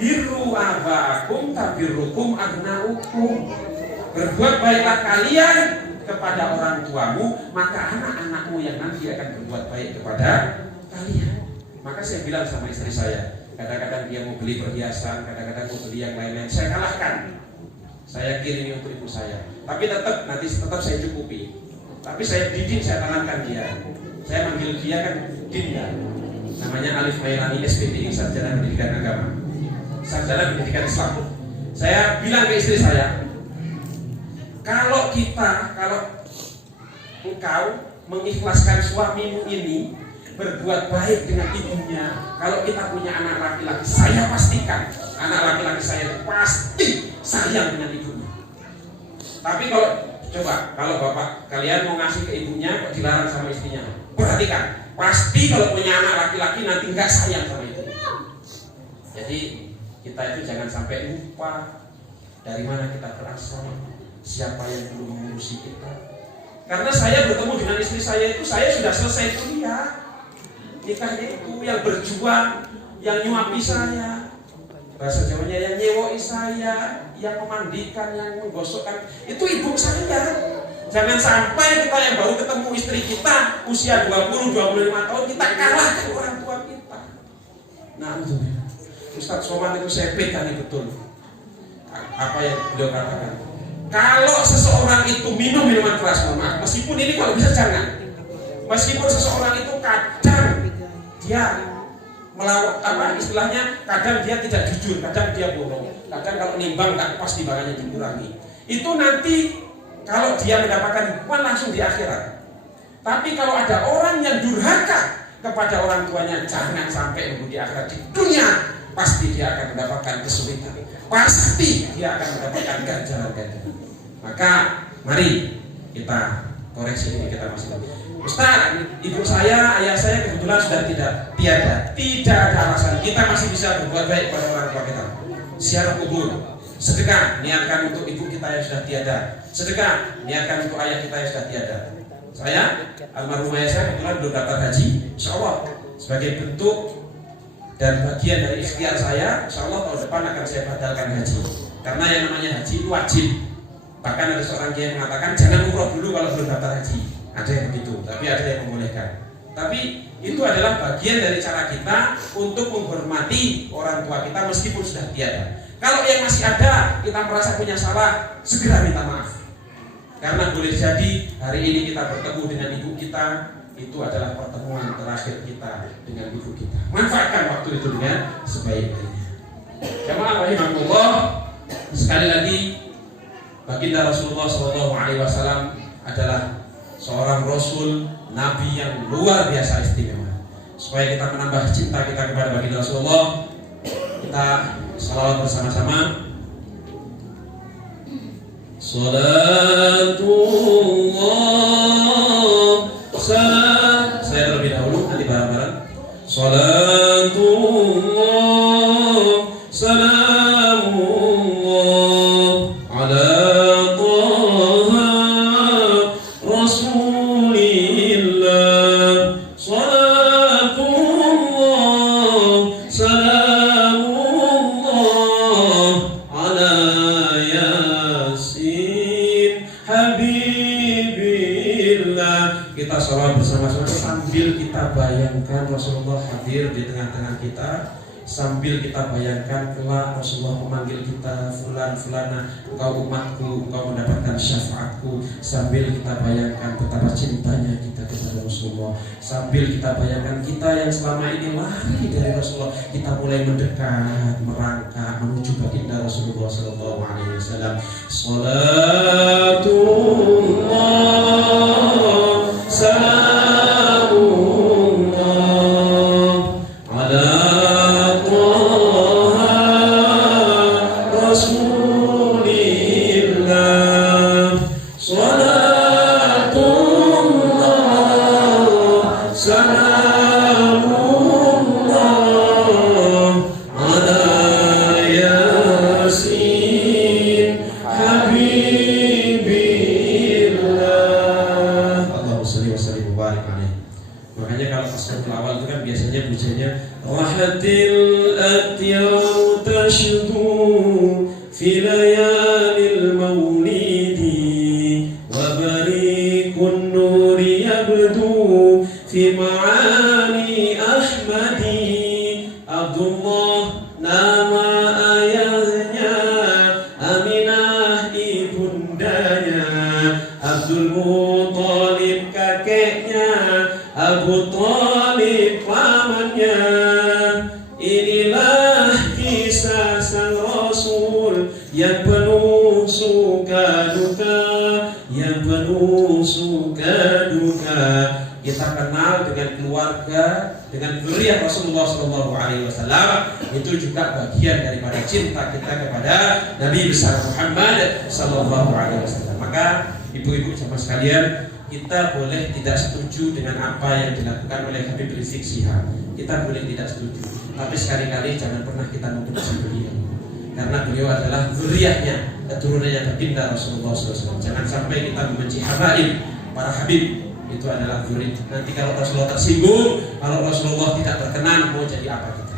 Birru abaakum tabirrukum abnaukum. Berbuat baiklah kalian kepada orang tuamu, maka anak-anakmu yang nanti akan berbuat baik kepada kalian. Maka saya bilang sama istri saya, kadang-kadang dia mau beli perhiasan, kadang-kadang mau beli yang lain-lain, saya kalahkan. Saya kirimi untuk ibu saya, tapi nanti tetap saya cukupi. Tapi saya didik, saya tanamkan dia. Saya manggil dia kan Dinda, namanya Alif Mairani SPDI, Sarjana Pendidikan Agama, Sarjana Pendidikan Islam. Saya bilang ke istri saya, kalau engkau mengikhlaskan suamimu ini berbuat baik dengan ibunya. Kalau kita punya anak laki-laki, saya pastikan anak laki-laki saya itu pasti sayang dengan ibunya. Tapi kalau bapak kalian mau ngasih ke ibunya kok dilarang sama istrinya, perhatikan, pasti kalau punya anak laki-laki nanti nggak sayang sama ibunya. Jadi kita itu jangan sampai lupa dari mana kita berasal, siapa yang dulu mengurusi kita. Karena saya bertemu dengan istri saya itu, saya sudah selesai kuliah. Nikahnya itu yang berjuang, yang nyuapi saya, bahasa Jawanya yang nyewoi saya, yang memandikan, yang menggosokkan, itu ibu saya. Jangan sampai kita yang baru ketemu istri kita usia 20-25 tahun kita kalahkan orang tua kita. Nah, Ustaz Somad itu saya pegang betul apa yang beliau katakan. Kalau seseorang itu minum minuman keras, maaf, meskipun ini kalau bisa jangan. Meskipun seseorang itu kadang dia istilahnya kadang dia tidak jujur, kadang dia bohong, kadang kalau nimbang nggak pas timbangannya dikurangi. Itu nanti kalau dia mendapatkan hukuman langsung di akhirat. Tapi kalau ada orang yang durhaka kepada orang tuanya, jangan sampai nunggu di akhirat. Di dunia pasti dia akan mendapatkan kesulitan, pasti dia akan mendapatkan ganjaran-ganjaran. Maka mari kita koreksi ini kita masih. Ustaz, ibu saya, ayah saya kebetulan sudah tidak ada alasan. Kita masih bisa berbuat baik pada orang tua kita. Ziarah kubur, sedekah, niatkan untuk ibu kita yang sudah tiada. Sedekah, niatkan untuk ayah kita yang sudah tiada. Saya, almarhum ayah saya kebetulan belum daftar haji. Insya Allah sebagai bentuk dan bagian dari ikhtiar saya, insya Allah tahun depan akan saya batalkan haji. Karena yang namanya haji itu wajib. Bahkan ada seorang kiai mengatakan jangan umroh dulu kalau belum daftar haji. Ada yang begitu, tapi ada yang membolehkan. Tapi itu adalah bagian dari cara kita untuk menghormati orang tua kita meskipun sudah tiada. Kalau yang masih ada, kita merasa punya salah, segera minta maaf. Karena boleh jadi hari ini kita bertemu dengan ibu kita, itu adalah pertemuan terakhir kita dengan ibu kita. Manfaatkan waktu itu dengan sebaik-baiknya. Jamaah rahimahullah, sekali lagi baginda Rasulullah SAW adalah seorang Rasul, Nabi yang luar biasa istimewa. Supaya kita menambah cinta kita kepada baginda Rasulullah, kita salawat bersama-sama. Salatullah salam. Saya terlebih dahulu, nanti bareng-bareng. Salatullah salamullah ala bayangkan Rasulullah hadir di tengah-tengah kita, sambil kita bayangkan kelak Rasulullah memanggil kita, fulan fulana, engkau umatku, engkau mendapatkan syafaatku. Sambil kita bayangkan betapa cintanya kita kepada Rasulullah, sambil kita bayangkan kita yang selama ini lari dari Rasulullah, kita mulai mendekat, merangkak menuju baginda Rasulullah Sallallahu Alaihi Wasallam. Salatullah salam yang penuh suka duka, yang penuh suka duka. kita kenal dengan keluarga, dengan zuriat Rasulullah SAW, itu juga bagian daripada cinta kita kepada Nabi besar Muhammad SAW. Maka ibu-ibu sama sekalian, kita boleh tidak setuju dengan apa yang dilakukan oleh Habib Rizik Syihab. Kita boleh tidak setuju, tapi sekali-kali jangan pernah kita membenci beliau, karena beliau adalah zuriatnya, keturunannya baginda Rasulullah SAW. Jangan sampai kita membenci habaib, para habib. Itu adalah zuriat. Nanti kalau Rasulullah tersinggung, kalau Rasulullah tidak berkenan, mau jadi apa kita?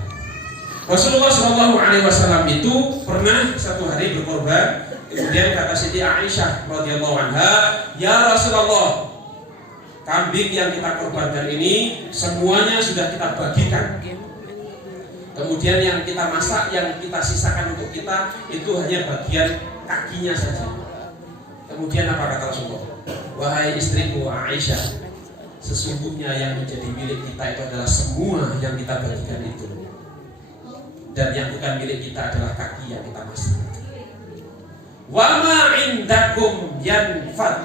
Rasulullah SAW itu pernah satu hari berkorban. Kemudian kata Siti Aisyah radhiyallahu anha, ya Rasulullah, kambing yang kita korbankan ini semuanya sudah kita bagikan. Kemudian yang kita masak, yang kita sisakan untuk kita, itu hanya bagian kakinya saja. Kemudian apa kata Rasulullah? Wahai istriku Aisyah, sesungguhnya yang menjadi milik kita itu adalah semua yang kita bagikan itu, dan yang bukan milik kita adalah kaki yang kita masak. Wa ma indakum yanfad.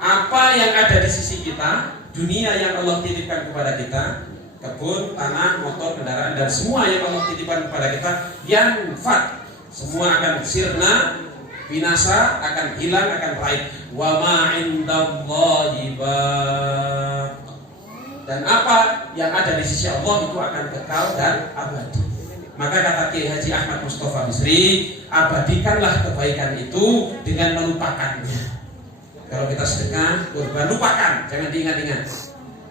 Apa yang ada di sisi kita, dunia yang Allah titipkan kepada kita, kebun, tanah, motor, kendaraan, dan semua yang Allah titipkan kepada kita, yanfad, semua akan sirna, binasa, akan hilang, akan raib. Wa ma indallahi baq. Dan apa yang ada di sisi Allah itu akan kekal dan abadi. Maka kata Kiai Haji Ahmad Mustafa Bisri, abadikanlah kebaikan itu dengan melupakannya. Kalau kita sedekah, korban, lupakan, jangan diingat-ingat.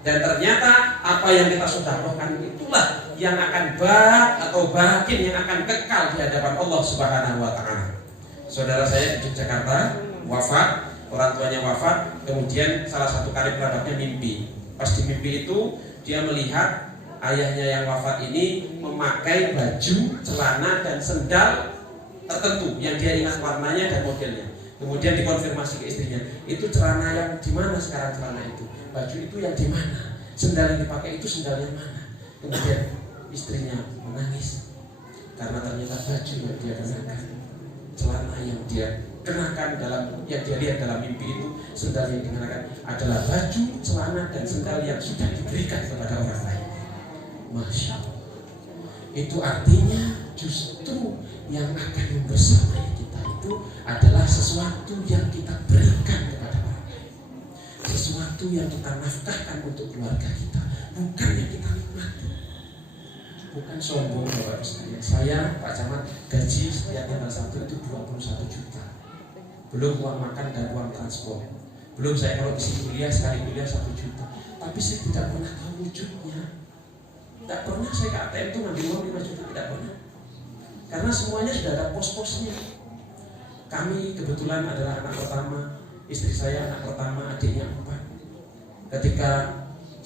Dan ternyata apa yang kita sedekahkan itulah yang akan bakin yang akan kekal di hadapan Allah Subhanahu wa taala. Saudara saya di Yogyakarta wafat, orang tuanya wafat, kemudian salah satu karib kerabatnya mimpi. Pas di mimpi itu dia melihat ayahnya yang wafat ini memakai baju, celana, dan sendal tertentu yang dia ingat warnanya dan modelnya. Kemudian dikonfirmasi ke istrinya, itu celana yang di mana sekarang celana itu? Baju itu yang di mana? Sendal yang dipakai itu sendal yang mana? Kemudian istrinya menangis karena ternyata baju yang dia kenakan, celana yang dia kenakan yang dia lihat dalam mimpi itu, sendal yang dikenakan adalah baju, celana, dan sendal yang sudah diberikan kepada orang lain. Masya Allah. Itu artinya justru yang akan membersamai kita itu adalah sesuatu yang kita berikan kepada orang lain, sesuatu yang kita nafkahkan untuk keluarga kita, bukan yang kita nikmati. Bukan sombong Bapak sekalian. Saya Pak Camat gaji setiap tanggal 1 itu 21 juta. Belum uang makan dan uang transport. Belum saya kalau isi kuliah, sekali kuliah 1 juta. Tapi saya tidak pernah tahu wujudnya. Tidak pernah saya ke ATM itu ngambil uang 5 juta, tidak pernah. Karena semuanya sudah ada pos-posnya. Kami kebetulan adalah anak pertama, istri saya anak pertama, adiknya 4. Ketika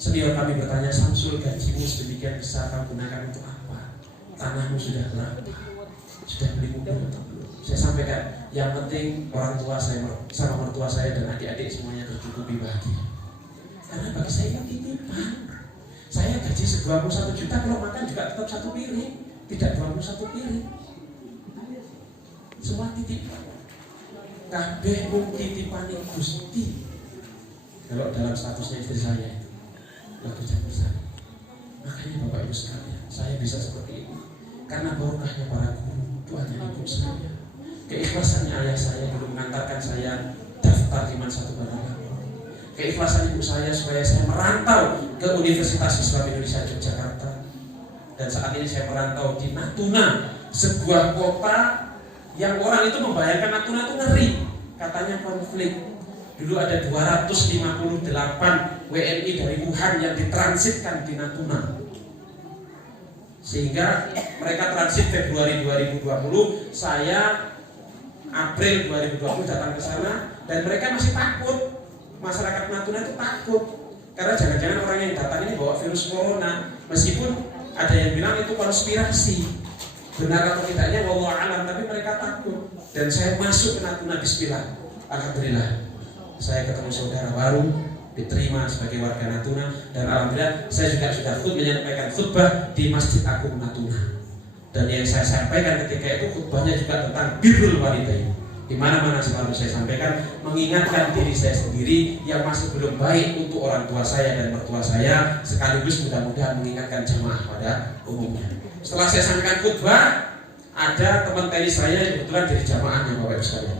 senior kami bertanya, Samsul, gajimu sedemikian besar, kamu gunakan untuk apa? Tanahmu sudah berapa? Sudah beli mobil atau belum? Saya sampaikan, yang penting orang tua saya sama mertua saya dan adik-adik semuanya tercukupi bahagia. Karena bagi saya itu titipan. Saya gaji 21 juta, kalau makan juga tetap 1 piring, tidak 21 piring. Semua titipan. Kabeh mung titipane Gusti. Kalau dalam statusnya istri saya itu lagi campur sana. Makanya Bapak Ibu sekalian, saya bisa seperti ini karena barokahnya para guru, doanya ibu saya, keikhlasannya ayah saya belum mengantarkan saya daftar di satu barang. Keikhlasan ibu saya supaya saya merantau ke Universitas Islam Indonesia Yogyakarta, dan saat ini saya merantau di Natuna, sebuah kota yang orang itu membayangkan Natuna itu ngeri, katanya konflik. Dulu ada 258 WNI dari Wuhan yang ditransitkan di Natuna, sehingga mereka transit Februari 2020. Saya April 2020 datang ke sana, dan mereka masih takut. Masyarakat Natuna itu takut karena jangan-jangan orang yang datang ini bawa virus corona. Meskipun ada yang bilang itu konspirasi, benar atau tidaknya wallahu alam, tapi mereka takut. Dan saya masuk ke Natuna, bismillah, alhamdulillah saya ketemu saudara baru, diterima sebagai warga Natuna, dan alhamdulillah saya juga sudah menyampaikan khutbah di Masjid Agung Natuna. Dan yang saya sampaikan ketika itu khutbahnya juga tentang birrul walidain, Di mana-mana selalu saya sampaikan, mengingatkan diri saya sendiri yang masih belum baik untuk orang tua saya dan mertua saya, sekaligus mudah-mudahan mengingatkan jemaah pada umumnya. Setelah saya sampaikan khutbah, ada teman tenis saya yang kebetulan dari jamaahnya Bapak Ibu sekalian.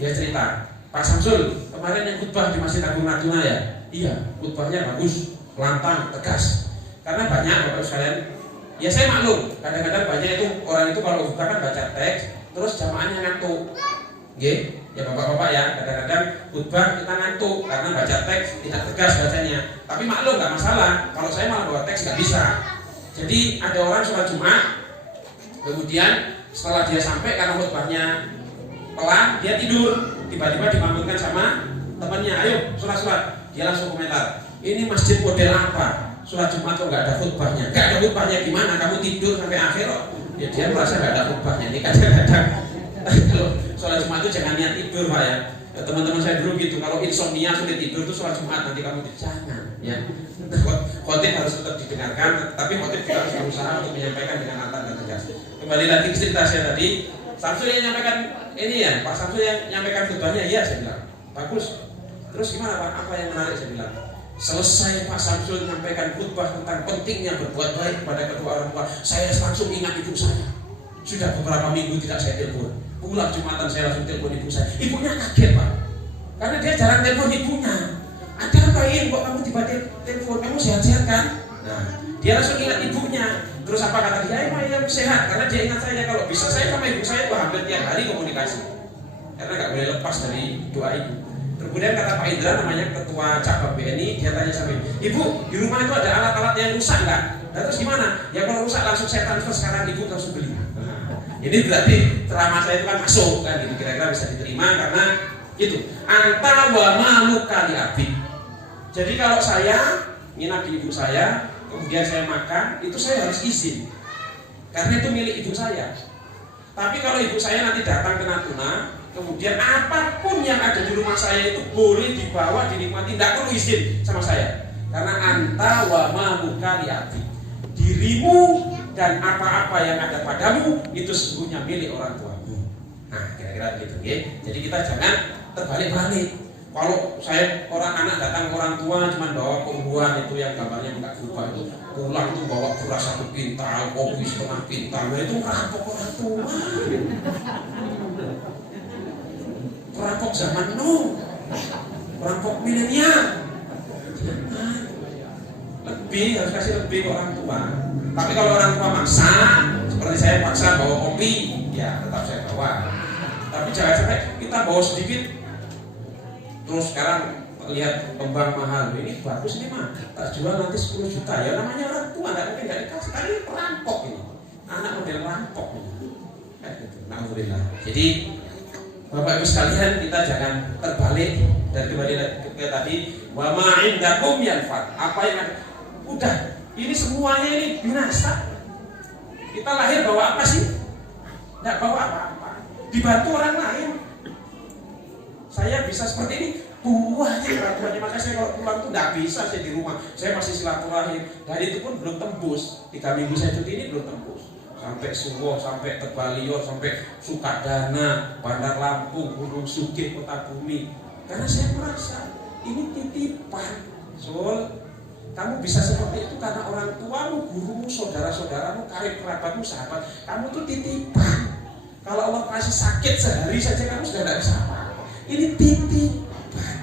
Dia cerita, Pak Samsul, kemarin yang khutbah di Masjid Agung Natuna ya? Iya, khutbahnya bagus, lantang, tegas. Karena banyak Bapak Ibu sekalian, ya saya maklum, kadang-kadang banyak itu orang itu kalau khutbah kan baca teks, terus jamaahnya ngantuk. Oke, ya bapak-bapak ya, kadang-kadang khutbah kita ngantuk karena baca teks tidak tegas bacanya. Tapi maklum nggak masalah, kalau saya malah bawa teks nggak bisa. Jadi ada orang sholat Jumat, kemudian setelah dia sampai karena khutbahnya pelan, dia tidur. Tiba-tiba dibangunkan sama temannya, ayo sholat. Dia langsung komentar, ini masjid model apa? Sholat Jumat kok nggak ada khutbahnya? Nggak ada khutbahnya gimana? Kamu tidur sampai akhir? Ya dia merasa nggak ada khutbahnya. Ini kadang-kadang kalau sholat Jumat itu jangan niat tidur Pak ya. Teman-teman saya dulu gitu, kalau insomnia sulit tidur itu sholat Jumat nanti kamu jangan ya. Khotib harus tetap didengarkan, tapi khotib juga harus berusaha untuk menyampaikan dengan lantang dan tegas. Kembali lagi ke cerita saya tadi, Samsul yang menyampaikan ini ya, Pak Samsul yang menyampaikan khutbahnya, iya saya bilang bagus. Terus gimana Pak? Apa yang menarik saya bilang? Selesai Pak Samsul menyampaikan khutbah tentang pentingnya berbuat baik kepada kedua orang tua, saya langsung ingat ibu saya. Sudah beberapa minggu tidak saya telepon. Pulang Jumatan saya langsung telepon ibu saya. Ibunya kaget Pak, karena dia jarang telepon ibunya. Ada apa ini kok kamu tiba-tiba telepon? Kamu sehat-sehat kan? Nah, dia langsung ingat ibunya. Terus apa kata dia? Ayam sehat. Karena dia ingat saya, kalau bisa saya sama ibu saya itu hampir tiap hari komunikasi. Karena nggak boleh lepas dari doa ibu. Kemudian kata Pak Indra, namanya ketua cabang BNI, dia tanya sama ibu, di rumah itu ada alat-alat yang rusak nggak? Nah, terus gimana? Ya kalau rusak langsung saya transfer sekarang, ibu langsung beli. Ini berarti ceramah saya itu kan masuk kan, gitu kira-kira bisa diterima karena itu anta wa malu kali abid. Jadi kalau saya nginap di ibu saya, kemudian saya makan, itu saya harus izin karena itu milik ibu saya. Tapi kalau ibu saya nanti datang ke Natuna, kemudian apapun yang ada di rumah saya itu boleh dibawa, dinikmati, tidak perlu izin sama saya. Karena anta wa malu kali abid, dirimu dan apa-apa yang ada padamu itu sesungguhnya milik orang tuamu. Nah, kira-kira begitu ya. Jadi kita jangan terbalik-balik. Kalau saya orang anak datang ke orang tua cuma bawa pembuahan itu yang gambarnya enggak berubah itu, pulang tuh bawa beras 1 kintal, kopi 1/2 kintal, nah itu merampok orang tua. Perampok zaman now, perampok milenial. Lebih harus kasih lebih ke orang tua. Tapi kalau orang tua maksa, seperti saya paksa bawa kopi, ya tetap saya bawa. Tapi jangan sampai kita bawa sedikit, terus sekarang lihat kembang mahal, ini bagus ini mah, tak jual nanti 10 juta. Ya namanya orang tua, nggak mungkin nggak dikasih. Kan ini perampok ini, anak model perampok ini. Gitu. Alhamdulillah. Jadi Bapak Ibu sekalian, kita jangan terbalik dan kembali ke tadi, wa ma indakum yanfad. Apa yang ada, udah ini semuanya ini binasa. Kita lahir bawa apa sih? Nggak bawa apa-apa. Dibantu orang lain. Saya bisa seperti ini, buahnya orang tuanya. Maka saya kalau pulang tuh nggak bisa saya di rumah. Saya masih silaturahim. Dan itu pun belum tembus. 3 minggu saya cuti ini belum tembus. Sampai Suwoh, sampai Tegalio, sampai Sukadana, Bandar Lampung, Gunung Sugih, Kota Bumi. Karena saya merasa ini titipan. Soal kamu bisa seperti itu karena orang tuamu, gurumu, saudara-saudaramu, karib kerabatmu, sahabat. Kamu tuh titipan. Kalau Allah kasih sakit sehari saja kamu sudah tidak bisa apa-apa. Ini titipan.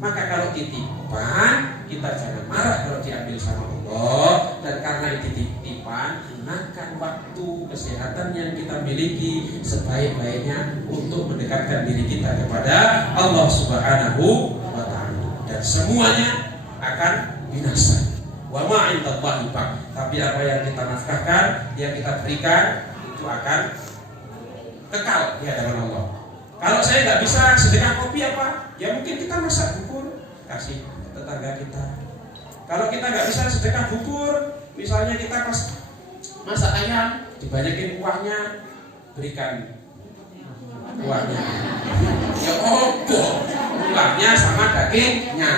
Maka kalau titipan, kita jangan marah kalau diambil sama Allah. Dan karena itu titipan, gunakan waktu kesehatan yang kita miliki sebaik-baiknya untuk mendekatkan diri kita kepada Allah Subhanahu wa Ta'ala. Dan semuanya akan binasa. Wa ma 'indallahi baq. Tapi apa yang kita nafkahkan, yang kita berikan itu akan kekal di hadapan Allah. Kalau saya nggak bisa sedekah kopi apa? Ya mungkin kita masak bubur, kasih tetangga kita. Kalau kita nggak bisa sedekah bubur, misalnya kita pas masak ayam, dibanyakin kuahnya, berikan kuahnya. Ya opo, kuahnya sama dagingnya.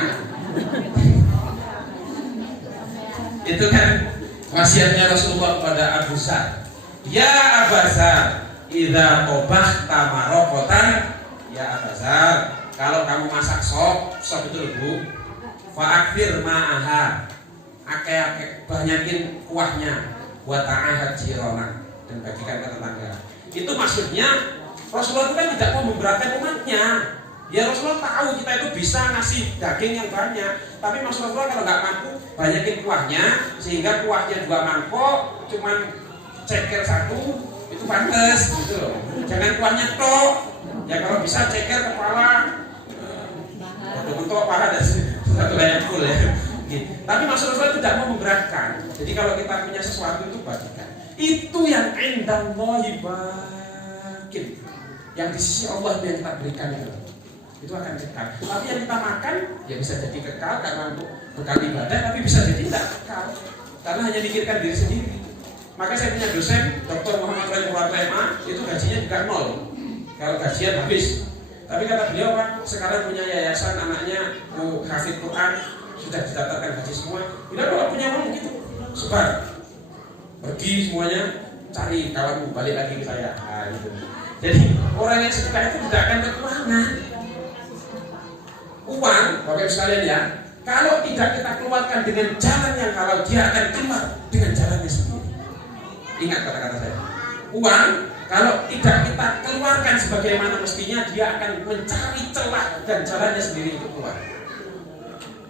Itu kan wasiatnya Rasulullah kepada Abu Zar. Ya Abu Zar, idza tobah tamarokotan ya Abazar, kalau kamu masak sop betul Bu, fa'akfir ma'aha, akeh-akeh banyakin kuahnya, buat ta'ahad jirona, dan bagikan ke tetangga. Itu maksudnya Rasulullah itu kan tidak mau memberatkan umatnya. Ya Rasulullah tahu kita itu bisa ngasih daging yang banyak, tapi maksud Rasulullah kalau nggak mampu banyakin kuahnya, sehingga kuahnya 2 mangkok, cuman ceker 1 itu pantas gitu loh. Jangan kuahnya tok. Ya kalau bisa ceker kepala, bentuk paha dan 1 layar full ya. Gitu. Tapi maksud Rasulullah tidak mau memberatkan. Jadi kalau kita punya sesuatu itu bagikan. Itu yang indallahi bakin. Yang di sisi Allah yang kita berikan itu akan kekal. Tapi yang kita makan ya bisa jadi kekal karena untuk bekal ibadah, tapi bisa jadi tidak kekal karena hanya mikirkan diri sendiri. Maka saya punya dosen Dr. Muhammad Roy Muratema, itu gajinya juga 0 kalau gajian habis. Tapi kata beliau Pak, sekarang punya yayasan, anaknya mau hafid Quran, sudah didaftarkan haji semua. Bila kalau punya uang begitu, sebar, pergi semuanya, cari kawanmu balik lagi ke saya. Nah, gitu. Jadi orang yang sedekah itu tidak akan kekurangan. Uang, Bapak Ibu sekalian ya, kalau tidak kita keluarkan dengan jalan yang halal, dia akan keluar dengan jalannya sendiri. Ingat kata-kata saya. Uang, kalau tidak kita keluarkan sebagaimana mestinya, dia akan mencari celah dan jalannya sendiri untuk keluar.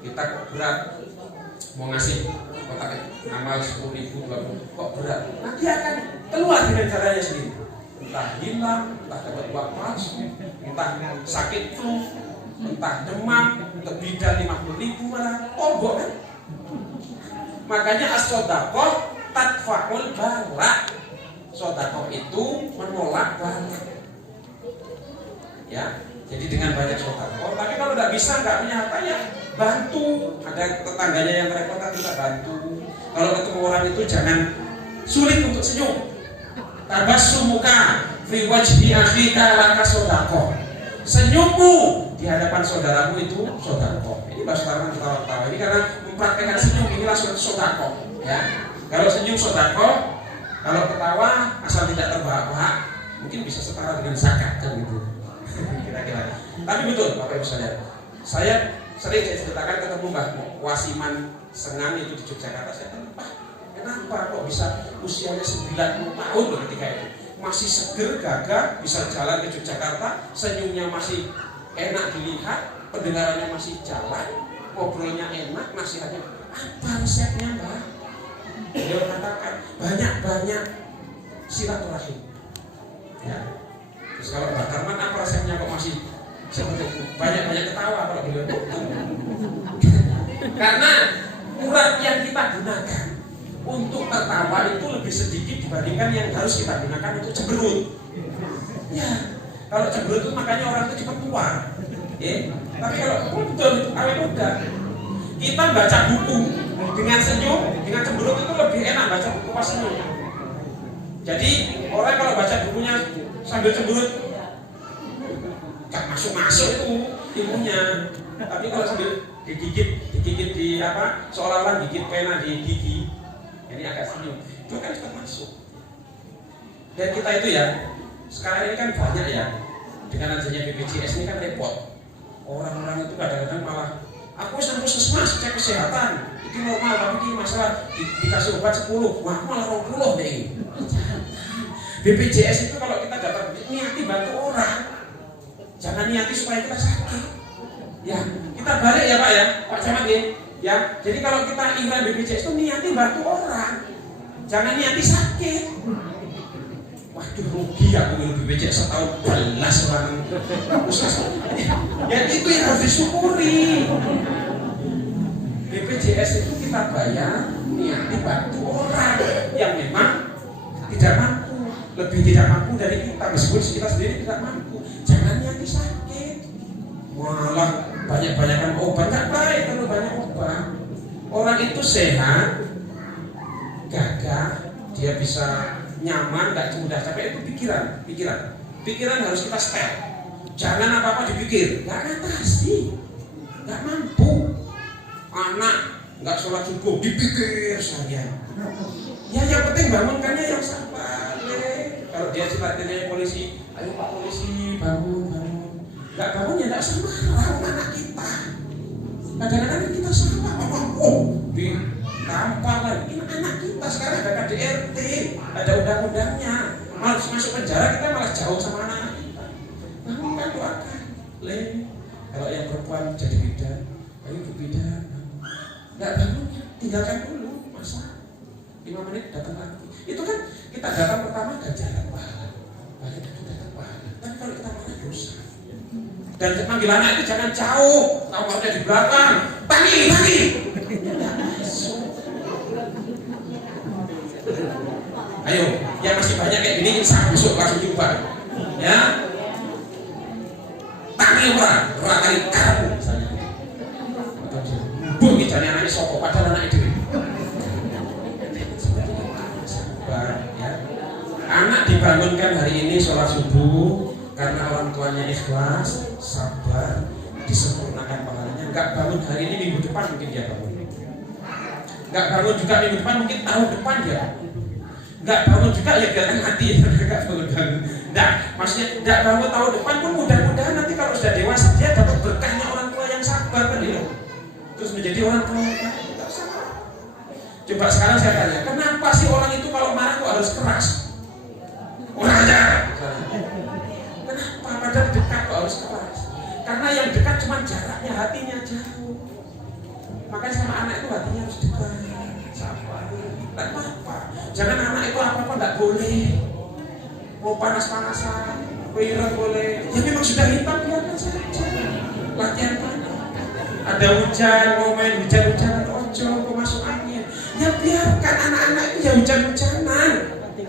Kita kok berat mau ngasih kotak amal 10.000, 20.000, kok berat? Nah dia akan keluar dengan caranya sendiri. Entah hilang, entah dapat uang palsu, entah sakit flu, entah demam, lebih dari 50.000 malah tombok kan? Makanya as-sodaqoh tadfa'ul bala. Sodaqoh itu menolak bala. Ya, jadi dengan banyak sodaqoh. Tapi kalau tidak bisa, nggak punya harta ya bantu. Ada tetangganya yang kerepotan kita bantu. Kalau ketemu orang itu jangan sulit untuk senyum. Tabassumuka fi wajhi akhika laka sodaqoh. Senyummu di hadapan saudaramu itu sodaqoh. Ini bahasa Arab ketawa-ketawa. Ini karena mempraktekkan senyum, inilah sodaqoh. Ya, kalau senyum sodaqoh, kalau ketawa asal tidak terbahak-bahak, mungkin bisa setara dengan zakat kan gitu. Kira-kira. Tapi betul Bapak Ibu sekalian, saya sering ceritakan ketemu Mbah Wasiman Sengan itu di Yogyakarta. Saya tanya, Pak, kenapa kok bisa usianya 90 tahun loh ketika itu masih seger, gagah, bisa jalan ke Yogyakarta, senyumnya masih enak dilihat, pendengarannya masih jalan, ngobrolnya enak, nasihatnya apa resepnya Mbak? Dia katakan banyak-banyak silaturahim. Ya. Terus kalau Mbak Darman apa resepnya kok masih seperti itu? Banyak-banyak ketawa kalau beliau. Karena urat yang kita gunakan untuk tertawa itu lebih sedikit dibandingkan yang harus kita gunakan untuk cemberut. Ya, kalau cemberut itu makanya orang itu cepat tua. Ya. Tapi kalau betul awet muda, kita baca buku dengan senyum, dengan cemberut itu lebih enak baca buku pas senyum. Jadi orang kalau baca bukunya sambil cemberut, gak masuk-masuk itu ilmunya. Tapi kalau sambil digigit di apa, seolah-olah gigit pena di gigi, ini agak senyum, itu kan cepat masuk. Dan kita itu ya, sekarang ini kan banyak ya, dengan adanya BPJS ini kan repot. Orang-orang itu kadang-kadang malah, aku sampai puskesmas cek kesehatan, itu normal, tapi ini masalah dikasih obat 10, wah malah 20 deh ini. BPJS itu kalau kita dapat niati bantu orang, jangan niati supaya kita sakit. Ya, kita balik ya Pak ya, Pak Camat ya. Jadi kalau kita iuran BPJS itu niati bantu orang, jangan niati sakit. Waduh rugi aku minum BPJS setahun belas orang. Ya itu yang harus disyukuri. BPJS itu kita bayar niati bantu orang yang memang tidak mampu, lebih tidak mampu dari kita, meskipun kita sendiri tidak mampu. Jangan niati sakit, malah banyak-banyakan obat, nggak baik kalau banyak obat. Orang itu sehat, gagah, dia bisa nyaman, nggak mudah capek. Itu pikiran harus kita setel. Jangan apa-apa dipikir, nggak ngatasi, nggak mampu. Anak nggak sholat subuh dipikir saja. Ya yang penting bangunkannya yang sabar. Kalau dia cita-citanya polisi, ayo Pak Polisi bangun. Nggak bangun ya nggak usah marah, anak kita. Kadang-kadang kita salah, ditampar lagi. Ini anak kita sekarang ada KDRT, ada undang-undangnya. Malah masuk penjara kita malah jauh sama anak kita. Bangun kan doakan, kalau yang perempuan jadi bidan, ayo ke bidan. Nggak bangun, tinggalkan dulu, masa 5 menit datang lagi. Itu kan kita datang pertama ganjaran pahala, balik itu datang pahala. Tapi kalau kita marah dosa. Dan panggil anak itu jangan jauh, nomornya di belakang. Tangi. Ayo, yang masih banyak kayak gini insya besok langsung coba. Ya, tangi orang kali kamu misalnya. Bumi jadi anaknya sokok, padahal anaknya diri. Sabar, ya. Anak dibangunkan hari ini sholat subuh karena orang tuanya ikhlas, sabar, disempurnakan pahalanya. Enggak bangun hari ini, minggu depan mungkin dia bangun. Enggak bangun juga minggu depan, mungkin tahun depan dia. Enggak bangun juga ya dia mati. Enggak bangun. Nah, maksudnya enggak bangun tahun depan pun mudah-mudahan nanti kalau sudah dewasa dia dapat berkahnya orang tua yang sabar kan ya. Terus menjadi orang tua yang sabar. Coba sekarang saya tanya, kenapa sih orang itu kalau marah kok harus keras? Orang aja. Kenapa? Padahal dekat kok harus keras? Karena yang dekat cuma jaraknya, hatinya jauh. Makanya sama anak itu hatinya harus dekat, sabar. Tak apa-apa. Jangan anak itu apa-apa nggak boleh. Mau panas-panasan, wireng boleh. Ya memang sudah hitam biarkan saja. Latihan panas. Ada hujan, mau main hujan-hujanan, ojo, mau masuk angin. Ya biarkan anak-anak itu ya hujan-hujanan.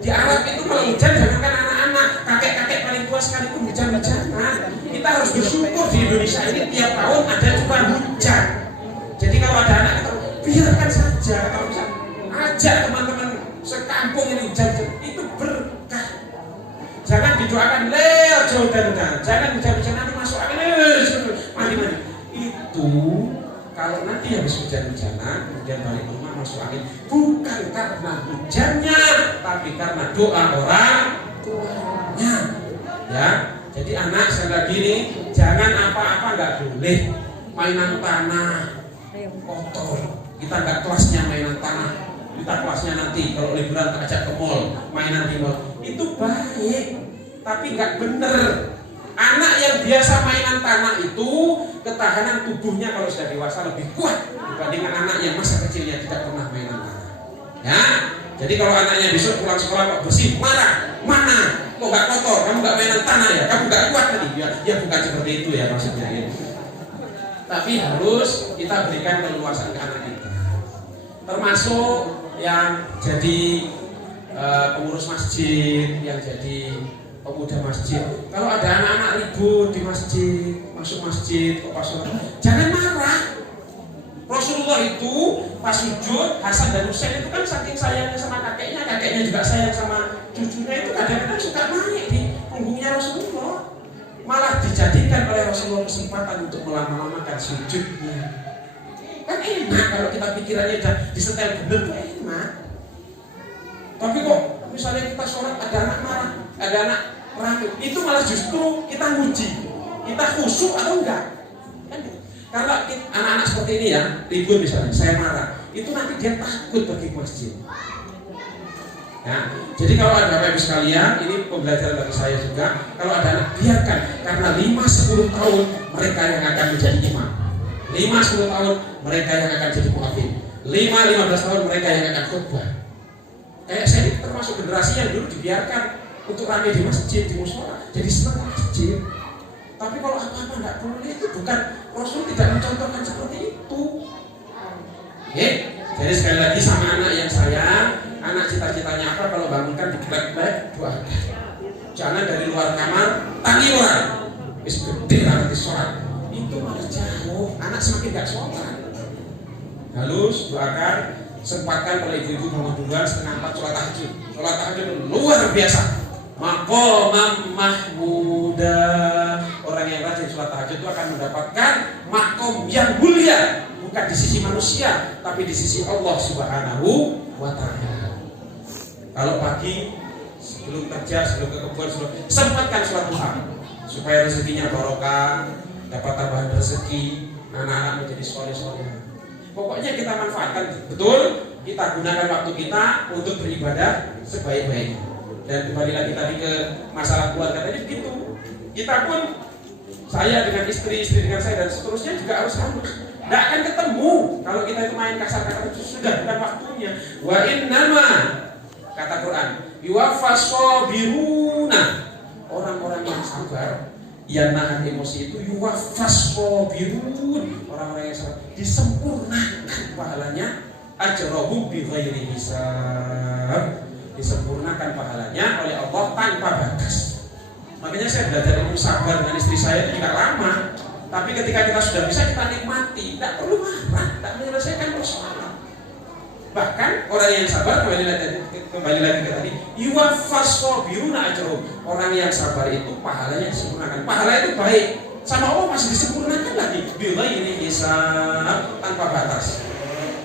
Di Arab itu kalau hujan jangankan anak-anak, kakek-kakek paling tua sekalipun hujan-hujanan. Kita harus bersyukur di Indonesia ini tiap tahun ada curah hujan. Jadi kalau ada anak itu biarkan saja. Kalau bisa ajak teman-teman sekampung ini hujan, itu berkah. Jangan didoakan jauh dan jangan hujan-hujan nanti masuk angin mati-mati. Itu kalau nanti habis hujan-hujanan kemudian balik ke rumah masuk angin, bukan karena hujannya tapi karena doa orang tuanya. Ya, jadi anak sekali lagi ini jangan apa-apa nggak boleh mainan tanah kotor. Kita nggak kelasnya mainan tanah. Kita kelasnya nanti kalau liburan tak ajak ke mall, mainan di mall. Itu baik, tapi nggak bener. Anak yang biasa mainan tanah itu ketahanan tubuhnya kalau sudah dewasa lebih kuat dibandingkan anak yang masa kecilnya tidak pernah mainan tanah. Ya, jadi kalau anaknya besok pulang sekolah kok bersih, marah, mana? Kok nggak kotor? Kamu nggak mainan tanah ya? Kamu nggak kuat tadi? Ya bukan seperti itu ya maksudnya. Ya. Tapi harus kita berikan keleluasan ke anak kita. Termasuk yang jadi pengurus masjid, yang jadi pemuda masjid. Kalau ada anak-anak ribut di masjid, masuk masjid, kok pas sholat, jangan marah. Rasulullah itu pas sujud, Hasan dan Husain itu kan saking sayangnya sama kakeknya, kakeknya juga sayang sama cucunya, itu kadang-kadang suka naik di punggungnya Rasulullah. Malah dijadikan oleh Rasulullah kesempatan untuk melama-lamakan sujudnya. Kan enak kalau kita pikirannya udah disetel bener tuh enak. Tapi kok misalnya kita sholat ada anak marah, ada anak rame, itu malah justru kita nguji kita khusyuk atau enggak kan? Karena anak-anak seperti ini ya ribut misalnya, saya marah, itu nanti dia takut pergi ke masjid ya. Jadi kalau ada Bapak Ibu sekalian, ini pembelajaran bagi saya juga, kalau ada anak biarkan, karena 5-10 tahun mereka yang akan menjadi imam, 5-10 tahun mereka yang akan jadi muadzin, 5-15 tahun mereka yang akan khutbah. Kayak saya ini termasuk generasi yang dulu dibiarkan untuk ramai di masjid, di mushola, jadi senang masjid. Tapi kalau apa-apa nggak boleh, itu bukan, Rasul tidak mencontohkan seperti itu. Jadi sekali lagi sama anak yang sayang, anak cita-citanya apa, kalau bangunkan digelek-gelek, doakan. Jangan dari luar kamar, tangi orang, wis gede nanti sholat, itu malah jauh, anak semakin nggak sholat. Halus, doakan. Sempatkan kalau ibu-ibu bangun duluan setengah 4 sholat tahajud. Sholat tahajud luar biasa. Maqamam mahmuda. Orang yang rajin sholat tahajud itu akan mendapatkan makom yang mulia, bukan di sisi manusia, tapi di sisi Allah Subhanahu wa Ta'ala. Kalau pagi sebelum kerja, sebelum ke kebun, sempatkan sholat duha supaya rezekinya barokah, dapat tambahan rezeki, anak-anak menjadi soleh-soleh. Pokoknya kita manfaatkan betul, kita gunakan waktu kita untuk beribadah sebaik-baiknya. Dan kembali lagi tadi ke masalah keluarga tadi begitu. Kita pun, saya dengan istri dengan saya dan seterusnya juga harus halus. Tidak akan ketemu kalau kita itu main kasar-kasar, sudah bukan waktunya. Wa innama, kata Quran, yuwaffas sabiruna, orang-orang yang sabar, yang nahan emosi itu yuwaffas sabirun, orang-orang yang sabar disempurnakan pahalanya, ajrahum bighairi hisab, disempurnakan pahalanya oleh Allah tanpa batas. Makanya saya belajar ilmu sabar dengan istri saya itu juga lama. Tapi ketika kita sudah bisa, kita nikmati, tidak perlu marah, tidak menyelesaikan persoalan. Bahkan orang yang sabar, kembali lagi ke tadi, yuwaffas sabiruna ajrahum, orang yang sabar itu pahalanya disempurnakan. Pahala itu baik, sama Allah masih disempurnakan lagi, bighairi hisab, tanpa batas.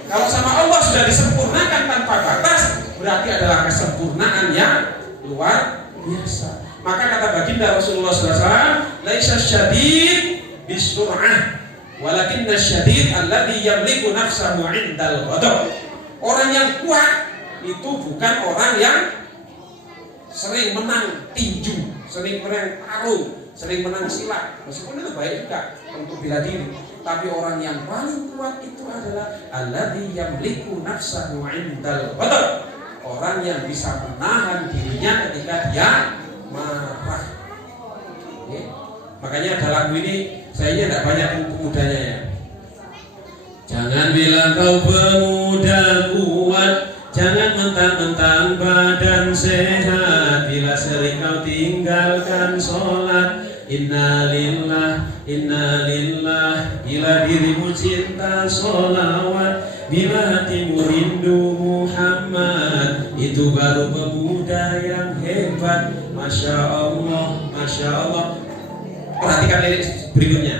Kalau sama Allah sudah disempurnakan tanpa batas, berarti adalah kesempurnaan yang luar biasa. Maka kata baginda Rasulullah SAW, laisa syadid bisur'ah, walakinna syadid alladhi yamliku nafsahu 'indal ghadab. Orang yang kuat itu bukan orang yang sering menang tinju, sering menang tarung, sering menang silat. Meskipun itu baik juga untuk bela diri, tapi orang yang paling kuat itu adalah alladhi yamliku nafsahu 'indal ghadab. Orang yang bisa menahan dirinya ketika dia marah. Makanya ada lagu ini, saya tidak banyak pemudanya ya. Jangan bilang kau pemuda kuat, jangan mentang-mentang badan sehat, bila sering kau tinggalkan sholat. Innalillah, innalillah, bila dirimu cinta sholawat, bila hatimu rindu Muhammad, itu baru pemuda yang hebat. Masya Allah, Masya Allah. Perhatikan lirik berikutnya.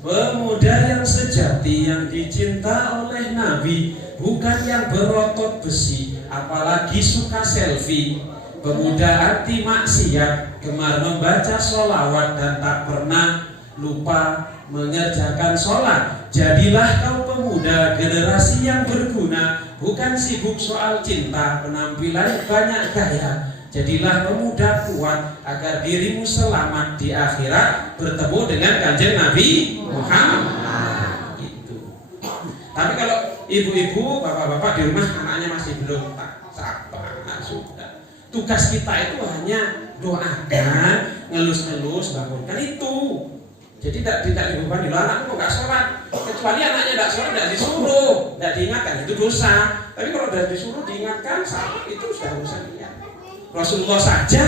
Pemuda yang sejati, yang dicinta oleh Nabi, bukan yang berotot besi, apalagi suka selfie. Pemuda anti maksiat, gemar membaca sholawat dan tak pernah lupa mengerjakan sholat. Jadilah kau pemuda, generasi yang berguna, bukan sibuk soal cinta, penampilan banyak gaya. Jadilah pemuda kuat agar dirimu selamat di akhirat, bertemu dengan kanjeng Nabi Muhammad. Itu. Tapi kalau ibu-ibu, bapak-bapak di rumah anaknya masih belum tak sabar, sudah. Tugas kita itu hanya doakan, ngelus-ngelus, bangunkan itu. Jadi tidak dibebani. Anakku nggak sholat, kecuali anaknya nggak sholat, nggak disuruh, nggak diingatkan, itu dosa. Tapi kalau sudah disuruh diingatkan, itu sudah urusan dia. Rasulullah saja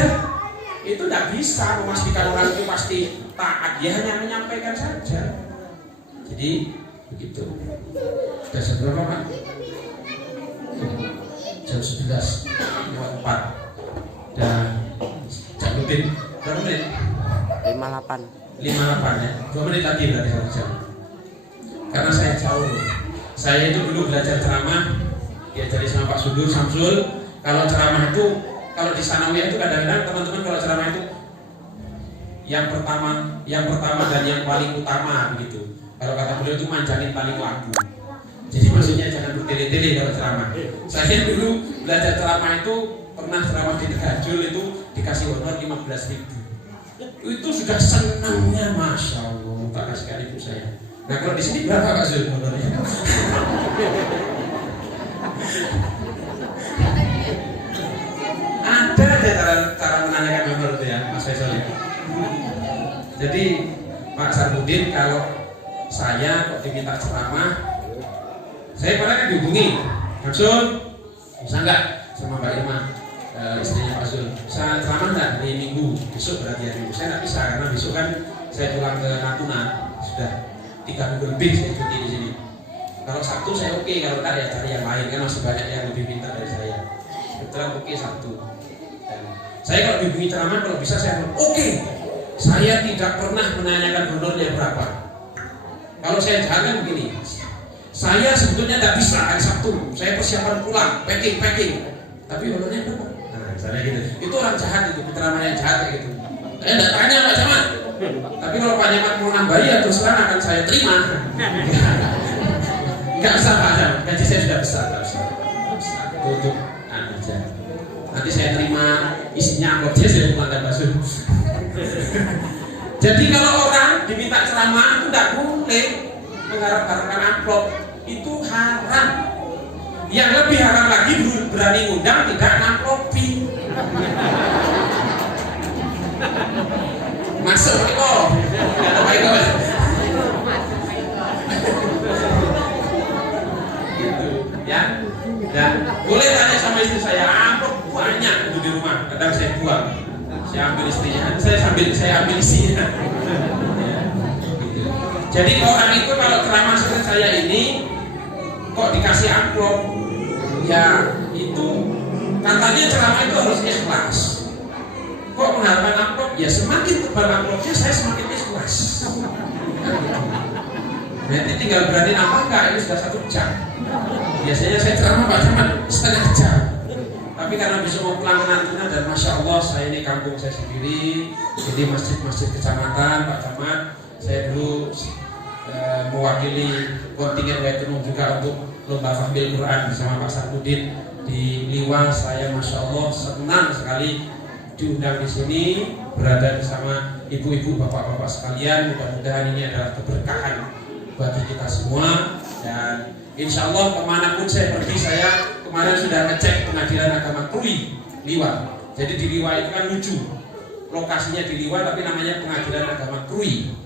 itu tidak bisa memastikan orang itu pasti taat, dia hanya menyampaikan saja. Jadi begitu. Sudah jam berapa Pak? Jam 11:04. Dan Cak Nudin berapa menit? 58 ya. 2 menit lagi berarti 1 jam. Karena saya jauh. Saya itu dulu belajar ceramah diajari sama Pak Sudur Samsul. Kalau ceramah itu, kalau di Sanawiyah itu kadang-kadang teman-teman kalau ceramah itu yang pertama dan yang paling utama begitu. Kalau kata beliau itu manjangin paling laku. Jadi maksudnya jangan bertele-tele kalau ceramah. Saya dulu belajar ceramah itu pernah ceramah di Tegajul itu dikasih honor 15.000. Itu sudah senangnya, Masya Allah, tak kasihkan ibu saya. Nah kalau di sini berapa Pak Zul honornya? Ada cara menanyakan honor itu ya, Mas Faisal. Jadi Pak Sarmudin kalau saya kok diminta ceramah, saya pernah dihubungi, Maksud bisa nggak sama Mbak Irma, istrinya Pak Zul, saya ceramah nggak hari Minggu, besok berarti hari Minggu. Saya nggak bisa karena besok kan saya pulang ke Natuna, sudah 3 minggu lebih saya cuti di sini. Kalau Sabtu saya oke, kalau nggak ya cari yang lain, kan masih banyak yang lebih pintar dari saya. Kebetulan oke Sabtu. Dan saya kalau dihubungi ceramah, kalau bisa saya oke. Saya tidak pernah menanyakan honornya berapa. Kalau saya jangan begini, saya sebetulnya tidak bisa hari Sabtu, saya persiapan pulang, packing. Tapi honornya berapa? Nah, misalnya gitu. Itu orang jahat itu, penceramah yang jahat kayak gitu. Enggak tanya Pak Camat. Tapi kalau Pak Camat mau nambahi ya terus terang akan saya terima. Enggak usah Pak Camat, gaji saya sudah besar, enggak usah. Untuk aja. Nanti saya terima isinya amplopnya saya pulang basuh. Jadi kalau orang diminta ceramah itu tidak boleh mengharap-harapkan amplop, itu haram. Yang lebih haram lagi berani ngundang tidak ngamplopi. Masuk Eko, kata Pak Eko. Gitu, ya. Dan boleh tanya sama istri saya, amplop banyak itu di rumah. Kadang saya buang, saya ambil istrinya, saya ambil isinya. Ya, gitu. Jadi orang itu kalau ceramah seperti saya ini, kok dikasih amplop, ya itu katanya ceramah itu harus ikhlas. Kok mengharapkan amplop? Ya semakin tebal amplopnya saya semakin ikhlas. Nanti tinggal berani nambah enggak, ini sudah 1 jam. Biasanya saya ceramah Pak Camat setengah jam. Tapi karena besok mau pulang menantunya dan Masya Allah saya ini kampung saya sendiri, jadi masjid-masjid kecamatan Pak Camat, saya dulu mewakili kontingen Waitunung juga untuk lomba fahmil Quran bersama Pak Sarpudin di Liwa. Saya Masya Allah senang sekali diundang di sini, berada bersama ibu-ibu, bapak-bapak sekalian. Mudah-mudahan ini adalah keberkahan bagi kita semua. Dan insya Allah kemanapun saya pergi, saya kemarin sudah ngecek Pengadilan Agama Krui Liwa. Jadi di Liwa itu kan lucu, lokasinya di Liwa tapi namanya Pengadilan Agama Krui.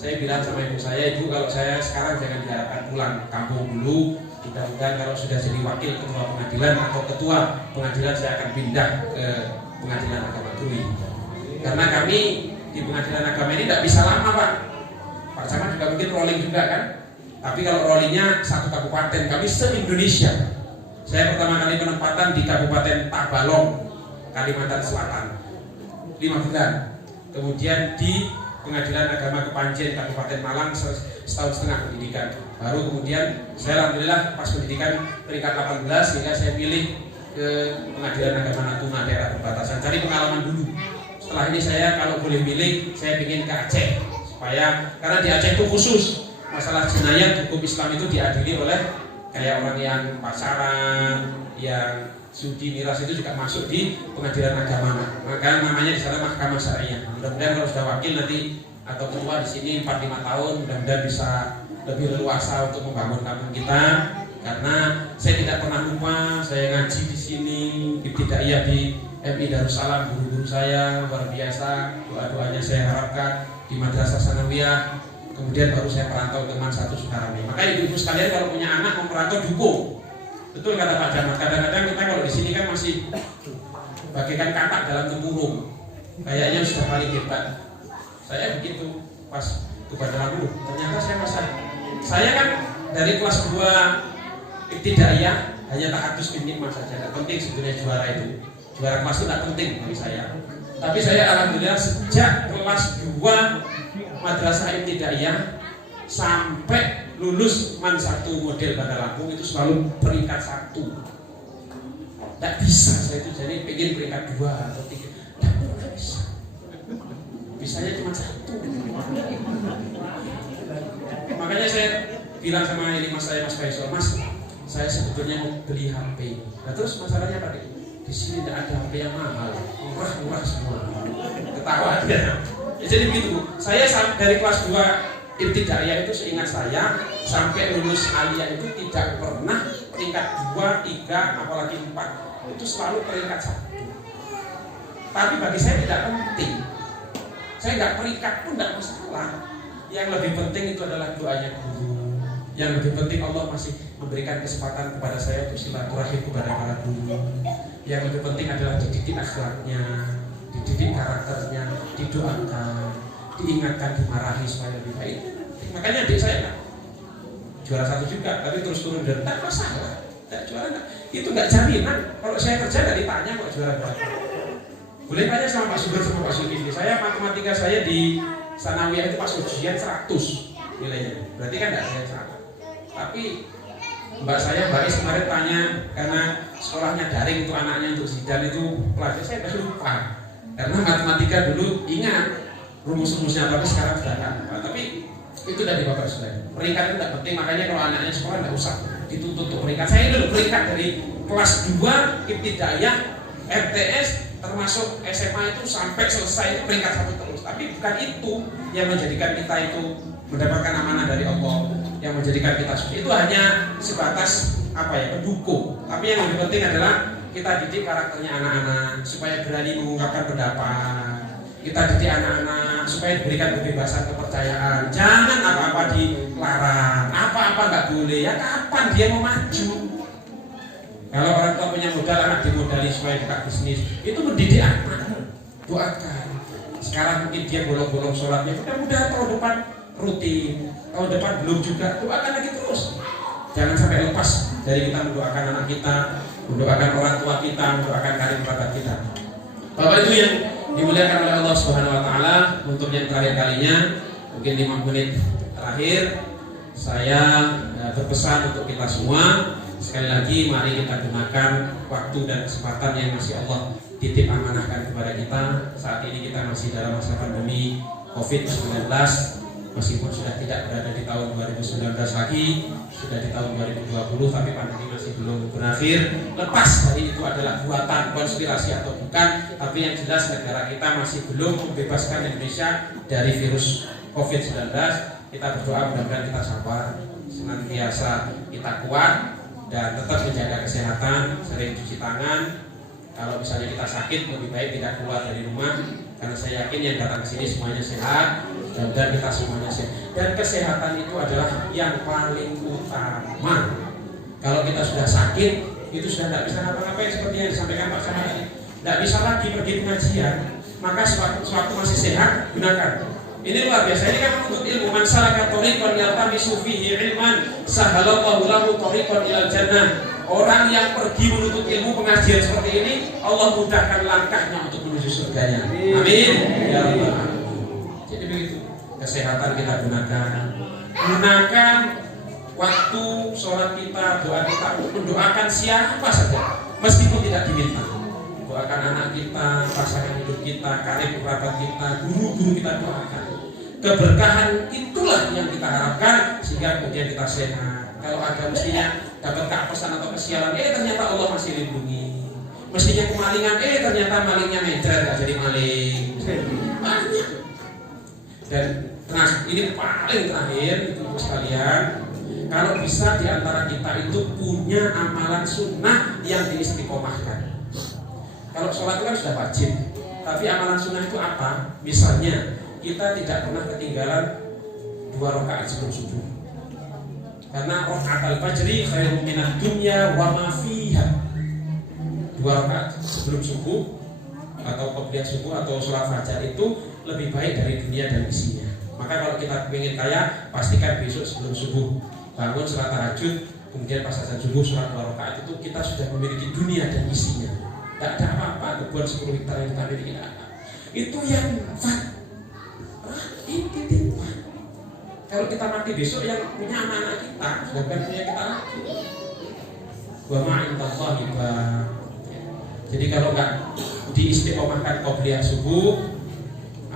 Saya bilang sama ibu saya, ibu kalau saya sekarang jangan diharapkan pulang kampung dulu. Mudah-mudahan kalau sudah jadi wakil ketua pengadilan atau ketua pengadilan saya akan pindah ke Pengadilan Agama Krui. Karena kami di Pengadilan Agama ini tidak bisa lama Pak. Pak Camat juga mungkin rolling juga kan. Tapi kalau rollingnya 1 kabupaten, kami se-Indonesia. Saya pertama kali penempatan di Kabupaten Tabalong, Kalimantan Selatan 5 bulan. Kemudian di Pengadilan Agama Kepanjen Kabupaten Malang setahun setengah pendidikan. Baru kemudian saya alhamdulillah pas pendidikan peringkat 18 sehingga saya pilih ke Pengadilan Agama Natuna daerah perbatasan. Cari pengalaman dulu. Setelah ini saya kalau boleh milih, saya ingin ke Aceh supaya karena di Aceh itu khusus masalah jinayat hukum Islam itu diadili oleh kayak orang yang pacaran, yang judi miras itu juga masuk di Pengadilan Agama. Maka namanya di sana Mahkamah Syariah. Mudah-mudahan kalau sudah wakil nanti atau ketua di sini 4-5 tahun, mudah-mudahan bisa lebih leluasa untuk membangun kampung kita. Karena saya tidak pernah lupa, saya ngaji di sini, ibtidaiyah di MI Darussalam, guru-guru saya luar biasa, doa-doanya saya harapkan di Madrasah Sanawiyah. Kemudian baru saya perantau ke Mansatu Sukarami. Maka ibu-ibu sekalian kalau punya anak mau merantau dukung. Betul kata Pak Camat. Kadang-kadang kita kalau di sini kan masih bagaikan katak dalam tempurung. Kayaknya sudah paling hebat. Saya begitu pas kepada lalu. Ternyata saya masa. Saya kan dari kelas 2 ibtidaiyah hanya tahadus bin nikmah saja. Tidak penting sebetulnya juara itu. Juara kelas itu tidak penting bagi saya. Tapi saya alhamdulillah sejak kelas 2 Madrasah Ibtidaiyah sampai lulus MAN 1 model Bandar Lampung itu selalu peringkat 1. Tidak bisa saya itu jadi pengen peringkat 2 atau 3. Tidak bisa. Bisanya cuma 1. Makanya saya bilang sama ini mas saya, Mas Faisal, Mas, saya sebetulnya mau beli HP. Nah terus masalahnya apa nih? Di sini tidak ada HP yang mahal, murah-murah semua. Ketawa dia. Ya, jadi begitu. Saya dari kelas 2 ibtidaiyah itu seingat saya sampai lulus aliyah itu tidak pernah peringkat 2, 3, apalagi 4. Itu selalu peringkat 1. Tapi bagi saya tidak penting. Saya nggak peringkat pun tidak masalah. Yang lebih penting itu adalah doanya guru. Yang lebih penting Allah masih memberikan kesempatan kepada saya untuk silaturahim kepada para guru. Yang lebih penting adalah dididik akhlaknya, dididik karakternya, didoakan, diingatkan, dimarahi supaya lebih baik. Makanya adik saya kan juara 1 juga, tapi terus turun dan tak masalah, tak juara enggak. Itu nggak jaminan. Kalau saya kerja nggak ditanya kok juara berapa. Boleh tanya sama Pak Sugeng sama Pak Zulkifli. Saya matematika saya di Sanawiyah itu pas ujian 100 nilainya. Berarti kan nggak saya salah. Tapi Mbak Is kemarin tanya, karena sekolahnya daring untuk anaknya untuk sidang itu pelajar, saya udah lupa. Karena matematika dulu ingat rumus-rumusnya, tapi sekarang sudah nggak lupa. Tapi itu dari Bapak Sudah. Peringkat itu tidak penting, makanya kalau anaknya sekolah tidak usah dituntut untuk peringkat. Saya dulu peringkat dari kelas 2 ibtidaiyah, RTS, termasuk SMA itu sampai selesai itu peringkat 1 terus. Tapi bukan itu yang menjadikan kita itu mendapatkan amanah dari Allah, yang menjadikan kita itu hanya sebatas pendukung. Tapi yang lebih penting adalah kita didik karakternya anak-anak supaya berani mengungkapkan pendapat. Kita didik anak-anak supaya diberikan kebebasan kepercayaan. Jangan apa-apa dilarang, apa-apa nggak boleh. Ya kapan dia mau maju? Kalau orang tua punya modal, anak dimodali supaya buka bisnis, itu mendidik anak. Doakan. Sekarang mungkin dia bolong-bolong sholatnya, mudah-mudahan tahun depan rutin, tahun depan belum juga, doakan lagi terus. Jangan sampai lepas dari kita mendoakan anak kita, mendoakan orang tua kita, mendoakan karir kerabat kita. Bapak Ibu yang dimuliakan oleh Allah Subhanahu Wa Taala, untuk yang terakhir kalinya, mungkin 5 menit terakhir, saya berpesan untuk kita semua. Sekali lagi, mari kita gunakan waktu dan kesempatan yang masih Allah titip amanahkan kepada kita. Saat ini kita masih dalam masa pandemi COVID-19. Meskipun sudah tidak berada di tahun 2019 lagi, sudah di tahun 2020, tapi pandemi masih belum berakhir. Lepas dari itu adalah buatan konspirasi atau bukan, tapi yang jelas negara kita masih belum membebaskan Indonesia dari virus COVID-19. Kita berdoa mudah-mudahan kita sabar, senantiasa kita kuat, dan tetap menjaga kesehatan, sering cuci tangan. Kalau misalnya kita sakit, lebih baik tidak keluar dari rumah, karena saya yakin yang datang ke sini semuanya sehat, dan kita semuanya sehat. Dan kesehatan itu adalah yang paling utama. Kalau kita sudah sakit, itu sudah tidak bisa ngapa-ngapain seperti yang disampaikan Pak Camat tadi. Tidak bisa lagi pergi pengajian. Maka sewaktu masih sehat, gunakan. Ini luar biasa. Ini kan menuntut ilmu. Man salaka thariqan yaltamisu fihi ilman, sahalallahu lahu thariqan ilal jannah. Orang yang pergi menuntut ilmu, pengajian seperti ini, Allah mudahkan langkahnya untuk menuju surganya. Amin. Ya Rabbal alamin. Jadi begitu. Kesehatan kita gunakan waktu sholat kita, doa kita, mendoakan siapa saja, meskipun tidak diminta. Doakan anak kita, pasangan hidup kita, karib kerabat kita, guru-guru kita doakan. Keberkahan itulah yang kita harapkan, sehingga kemudian kita sehat. Kalau ada mestinya dapat keapesan atau kesialan, ternyata Allah masih lindungi. Mestinya kemalingan, ternyata malingnya mencret, gak jadi maling. Banyak. Dan ini paling terakhir itu sekalian, kalau bisa diantara kita itu punya amalan sunnah yang diistiqomahkan. Kalau sholat itu kan sudah wajib, tapi amalan sunnah itu apa? Misalnya kita tidak pernah ketinggalan 2 rakaat sebelum subuh, karena rakaat al-fajri khairun minad dunya wa ma fiha. 2 rakaat sebelum subuh atau qobliyah subuh atau sholat fajar itu lebih baik dari dunia dan isinya. Maka kalau kita ingin kaya, pastikan besok sebelum subuh bangun sholat tahajud, kemudian pas azan subuh sholat 2 rakaat, itu kita sudah memiliki dunia dan isinya. Tidak ada apa-apa, kebun 10 hektar yang kita miliki apa. Itu yang titipan. Kalau kita mati besok, yang punya anak kita, bukan punya kita lagi. Wa ma'indallahi ba. Jadi kalau nggak diistiqomahkan qobliyah subuh,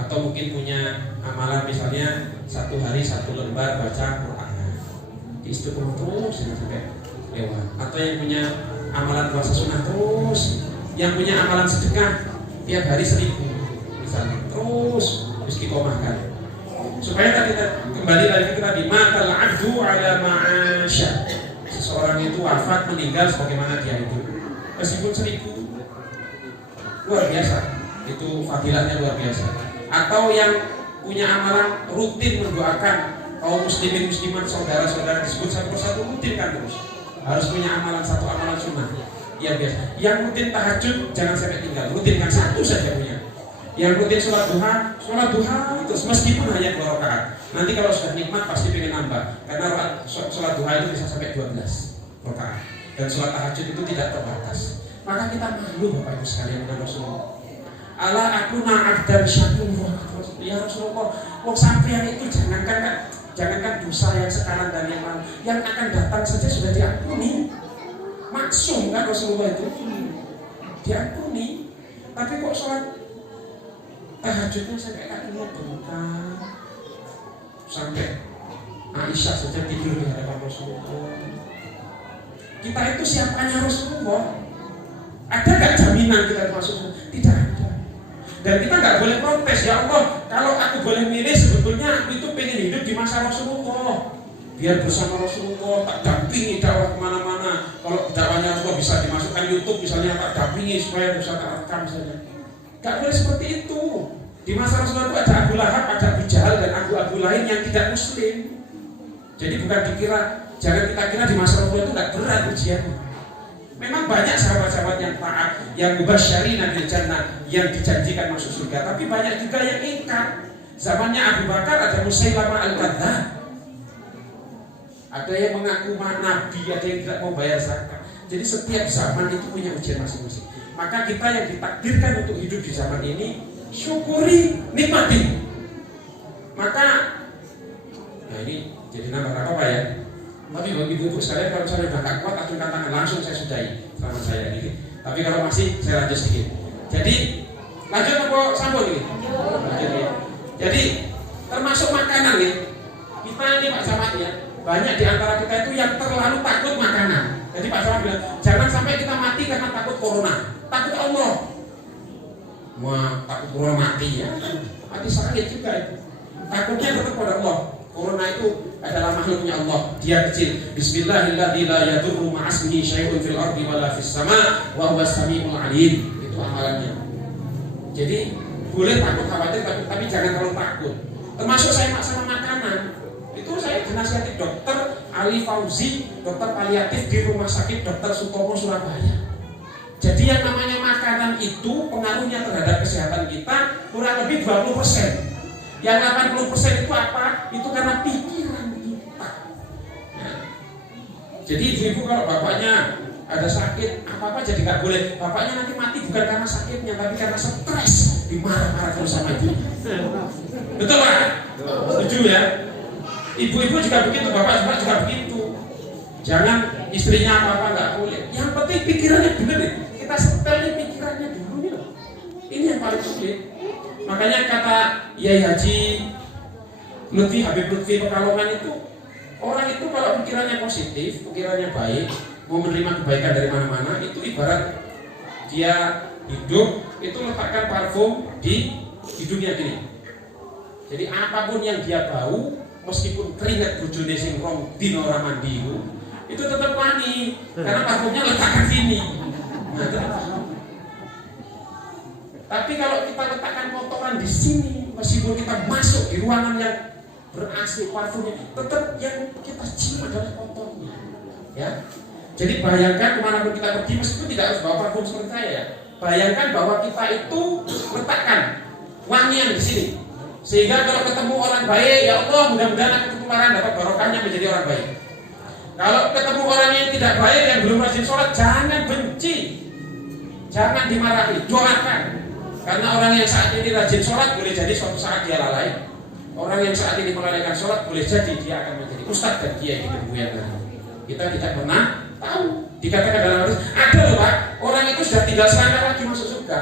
atau mungkin punya amalan misalnya 1 hari 1 lembar baca Quran, diistiqomah terus sampai lewat. Atau yang punya amalan puasa sunnah terus, yang punya amalan sedekah tiap hari 1000 misalnya, terus istiqomahkan. Supaya kita kembali lagi kita di matal abdu ala ma'asya. Seseorang itu wafat, meninggal sebagaimana dia hidup, meskipun 1000. Luar biasa, itu fadilahnya luar biasa. Atau yang punya amalan rutin mendoakan kaum muslimin muslimat saudara-saudara disebut satu persatu, rutinkan terus. Harus punya amalan, 1 amalan sunnah. Ya biasa. Yang rutin tahajud jangan sampai tinggal, rutinkan 1 saja punya. Yang rutin sholat duha itu meskipun hanya 2 rakaat. Nanti kalau sudah nikmat pasti pengen nambah, karena sholat duha itu bisa sampai 12 rakaat. Dan sholat tahajud itu tidak terbatas. Maka kita malu Bapak Ibu sekalian dengan Rasulullah. Ala aku na'abdan syakur. Ya Rasulullah, wong sampeyan itu jangankan Jangankan dosa yang sekarang dan yang lalu, yang akan datang saja sudah diampuni. Maksum kan Rasulullah itu diampuni. Tapi kok sholat tahajudnya sampai kakinya bengkak, sampai Aisyah saja tidur di hadapan Rasulullah. Kita itu siapanya Rasulullah? Ada gak jaminan kita masuk? Tidak ada. Dan kita gak boleh protes, ya Allah, kalau aku boleh milih sebetulnya aku itu pengen hidup di masa Rasulullah, biar bersama Rasulullah, tak dampingi dakwah kemana-mana. Kalau dakwahnya Rasulullah bisa dimasukkan YouTube misalnya, tak dampingi supaya bisa terekam misalnya. Gak boleh seperti itu. Di masa Rasulullah itu ada Abu Lahab, ada Abu Jahal, dan abu-abu lain yang tidak muslim. Jadi bukan dikira, jangan kita kira di masa Rasulullah itu gak berat ujiannya. Memang banyak sahabat-sahabat yang taat, yang mubasysyirina bil jannah, yang dijanjikan masuk surga. Tapi banyak juga yang ingkar. Zamannya Abu Bakar ada Musailamah al-Kadzdzab. Ada yang mengaku nabi, ada yang tidak mau bayar zakat. Jadi setiap zaman itu punya ujian masing-masing. Maka kita yang ditakdirkan untuk hidup di zaman ini, syukuri, nikmati. Maka, nah ini jadi nambah apa ya? Tapi bagi ibu-ibu sekalian, kalau saya sudah gak kuat, acungkan tangan, langsung saya sudahi selama saya ini. Tapi kalau masih, saya lanjut sedikit. Jadi, lanjut apa sambung ini? Lanjut ya. Jadi, termasuk makanan nih. Kita ini Pak Samad ya, banyak di antara kita itu yang terlalu takut makanan. Jadi Pak Samad bilang, jangan sampai kita mati karena takut corona. Takut Allah. Wah, takut corona mati ya. Mati sakit juga itu. Takutnya tetap pada Allah. Corona itu adalah makhluknya Allah, dia kecil. Bismillahirrahmanirrahim. La yadurru ma'asmihi syai'un fil ardi wala fis sama' wa huwas samiul alim. Itu amalannya. Jadi boleh takut, khawatir, tapi jangan terlalu takut. Termasuk saya sama makanan. Itu saya dinasihati dokter Ali Fauzi, dokter paliatif di Rumah Sakit Dr. Sutomo Surabaya. Jadi yang namanya makanan itu pengaruhnya terhadap kesehatan kita kurang lebih 20%. Yang 80% itu apa? Itu karena pikiran kita. Ya. Jadi ibu-ibu kalau bapaknya ada sakit, apa-apa jadi nggak boleh. Bapaknya nanti mati bukan karena sakitnya, tapi karena stres, dimarah-marah terus sama ibu. Betul Pak? Setuju ya? Ibu-ibu juga begitu, bapak juga begitu. Jangan istrinya apa-apa nggak boleh. Yang penting pikirannya benar deh. Kita setelin pikirannya dulu nih loh. Ini yang paling sulit. Makanya kata Yai Haji Lutfi, Habib Lutfi Pekalongan itu, orang itu kalau pikirannya positif, pikirannya baik, mau menerima kebaikan dari mana-mana, itu ibarat dia hidup, itu letakkan parfum di hidungnya gini. Jadi apapun yang dia bau, meskipun keringat bojone sing rong dina ora mandi itu tetap wangi, karena parfumnya letakkan sini. Tapi kalau kita letakkan kotoran di sini, meskipun kita masuk di ruangan yang ber-AC parfumnya, tetap yang kita cium adalah kotornya. Ya. Jadi bayangkan kemanapun kita pergi, meskipun tidak harus bawa parfum seperti saya ya. Bayangkan bahwa kita itu letakkan wangian di sini, sehingga kalau ketemu orang baik, ya Allah, mudah-mudahan aku ketularan dapat barokahnya menjadi orang baik. Kalau ketemu orang yang tidak baik, yang belum rajin sholat, jangan benci, jangan dimarahi, doakan. Karena orang yang saat ini rajin sholat boleh jadi suatu saat dia lalai. Orang yang saat ini melalaikan sholat boleh jadi dia akan menjadi ustadz dan kiai di kemudian hari. Kita tidak pernah tahu. Dikatakan dalam hadis, ada loh Pak, orang itu sudah tinggal selangkah lagi masuk surga.